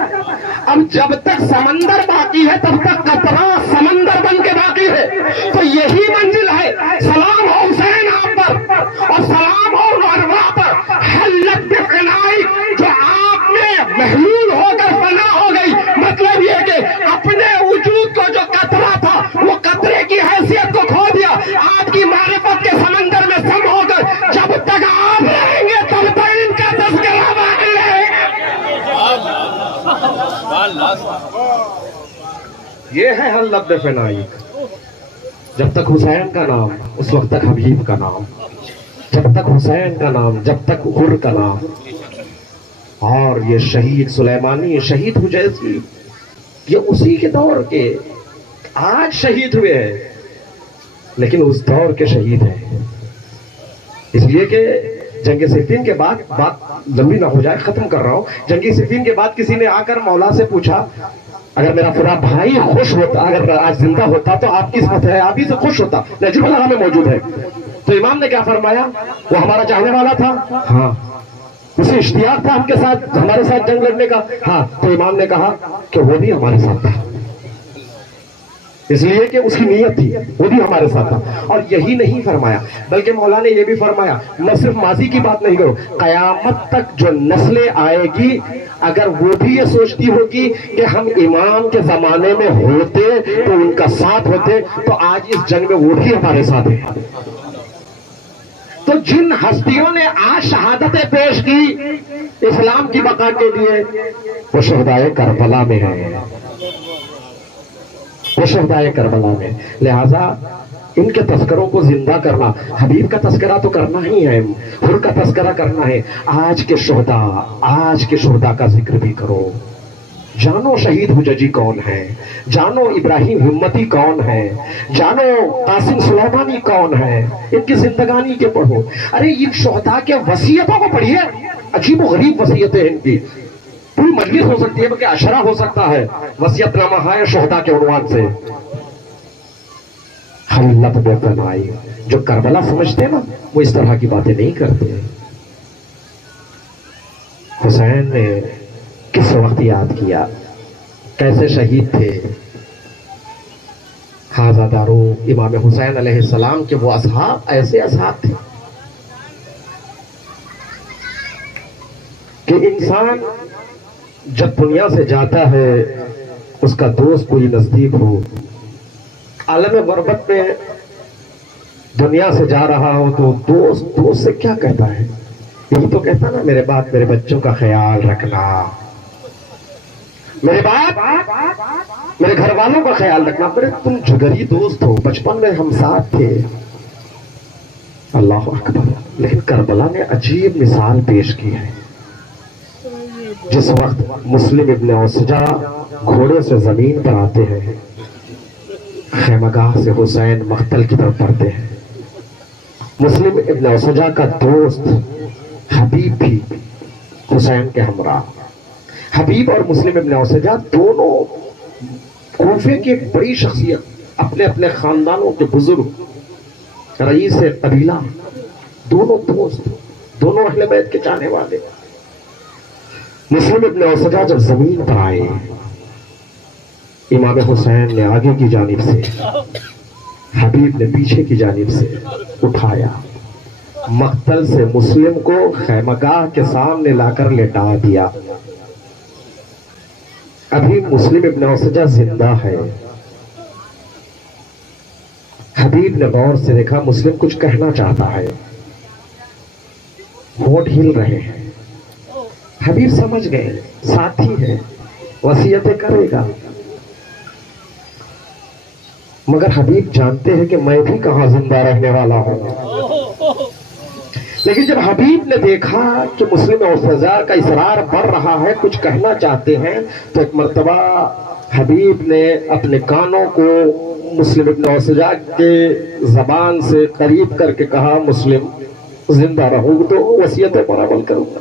اب جب تک سمندر باقی ہے تب تک قطرہ سمندر بن کے باقی ہے۔ تو یہی منزل ہے، سلام ہو حسین آپ پر اور سلام ہو ارواح پر، حلت بفنائی، جو آپ میں محلول ہو کر فنا ہو گئی۔ مطلب یہ کہ اپنے وجود کو جو قطرہ تھا وہ قطرے کی حیثیت کو کھو دیا، آپ کی معرفت کے سمندر میں سم ہو کر جب تک آپ رہیں گے تب تک ان کا تذکرہ باقی رہے گا۔ یہ ہے حلت بفنائی، جب تک حسین کا نام اس وقت تک حبیب کا نام، جب تک حسین کا نام جب تک حر کا نام۔ اور یہ شہید سلیمانی، شہید حجیزی، یہ اسی کے دور کے آج شہید ہوئے ہیں، لیکن اس دور کے شہید ہیں۔ اس لیے کہ جنگ صفین کے بعد، بات لمبی نہ ہو جائے ختم کر رہا ہوں، جنگ صفین کے بعد کسی نے آ کر مولا سے پوچھا اگر میرا پورا بھائی خوش ہوتا، اگر آج زندہ ہوتا تو آپ کی قسمت ہے، آپ ہی سے خوش ہوتا، نجم اللہ میں موجود ہے۔ تو امام نے کیا فرمایا؟ وہ ہمارا چاہنے والا تھا، ہاں، اسے اشتیاق تھا ہم کے ساتھ، ہمارے ساتھ جنگ لڑنے کا، ہاں۔ تو امام نے کہا کہ وہ بھی ہمارے ساتھ تھا، اس لیے کہ اس کی نیت تھی، وہ بھی ہمارے ساتھ تھا۔ اور یہی نہیں فرمایا بلکہ مولا نے یہ بھی فرمایا، میں صرف ماضی کی بات نہیں کروں، قیامت تک جو نسلیں آئے گی اگر وہ بھی یہ سوچتی ہوگی کہ ہم امام کے زمانے میں ہوتے تو ان کا ساتھ ہوتے، تو آج اس جنگ میں وہ بھی ہمارے ساتھ ہیں۔ تو جن ہستیوں نے آج شہادتیں پیش کی اسلام کی بقا کے لیے، وہ شہدائے کربلا میں ہیں، وہ شہدائے کربلا میں۔ لہذا ان کے تذکروں کو زندہ کرنا، حبیب کا تذکرہ تو کرنا ہی ہے، حر کا تذکرہ کرنا ہے، آج کے شہداء کا ذکر بھی کرو۔ جانو شہید حججی کون ہے، جانو ابراہیم ہمتی کون ہے، جانو قاسم سلیمانی کون ہے، ان کی زندگانی کے پڑھو۔ ارے ان شہداء کے وصیتوں کو پڑھیے، عجیب و غریب وصیتیں ان کی، پوری مجلس ہو سکتی ہے بلکہ عشرہ ہو سکتا ہے وصیت نامہ ہے شہداء کے عنوان سے۔ حلت بفنائی، جو کربلا سمجھتے نا وہ اس طرح کی باتیں نہیں کرتے۔ حسین نے کس وقت یاد کیا، کیسے شہید تھے؟ حاضہ دارو امام حسین علیہ السلام کے وہ اصحاب ایسے اصحاب تھے کہ انسان جب دنیا سے جاتا ہے اس کا دوست کوئی نزدیک ہو، عالم غربت میں دنیا سے جا رہا ہو تو دوست سے کیا کہتا ہے؟ یہی تو کہتا نا میرے باپ میرے بچوں کا خیال رکھنا، میرے باپ میرے گھر والوں کا خیال رکھنا۔ میرے تم جگری دوست ہو، بچپن میں ہم ساتھ تھے، اللہ اکبر۔ لیکن کربلا نے عجیب مثال پیش کی ہے۔ جس وقت مسلم ابن اوسجا گھوڑے سے زمین پر آتے ہیں، خیمگاہ سے حسین مقتل کی طرف بڑھتے ہیں، مسلم ابن اوسجا کا دوست حبیب بھی حسین کے ہمراہ، حبیب اور مسلم ابن اوسجا دونوں کوفے کی ایک بڑی شخصیت، اپنے اپنے خاندانوں کے بزرگ، رئیس قبیلہ، دونوں دوست، دونوں اہل بیت کے چاہنے والے۔ مسلم ابن اوسجا جب زمین پر آئے، امام حسین نے آگے کی جانب سے، حبیب نے پیچھے کی جانب سے اٹھایا، مقتل سے مسلم کو خیمگاہ کے سامنے لا کر لٹا دیا۔ ابھی مسلم ابن اوسجا زندہ ہے۔ حبیب نے غور سے دیکھا مسلم کچھ کہنا چاہتا ہے، ہونٹ ہل رہے ہیں۔ حبیب سمجھ گئے ساتھی ہے، وصیتیں کرے گا، مگر حبیب جانتے ہیں کہ میں بھی کہاں زندہ رہنے والا ہوں۔ لیکن جب حبیب نے دیکھا کہ مسلم اوسجا کا اصرار بڑھ رہا ہے، کچھ کہنا چاہتے ہیں، تو ایک مرتبہ حبیب نے اپنے کانوں کو مسلم ابن اوسجا کے زبان سے قریب کر کے کہا، مسلم زندہ رہوں تو وصیتیں پر عمل کروں گا،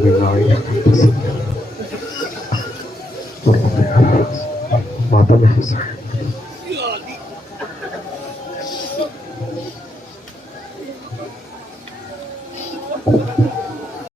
بالله ماتا نفس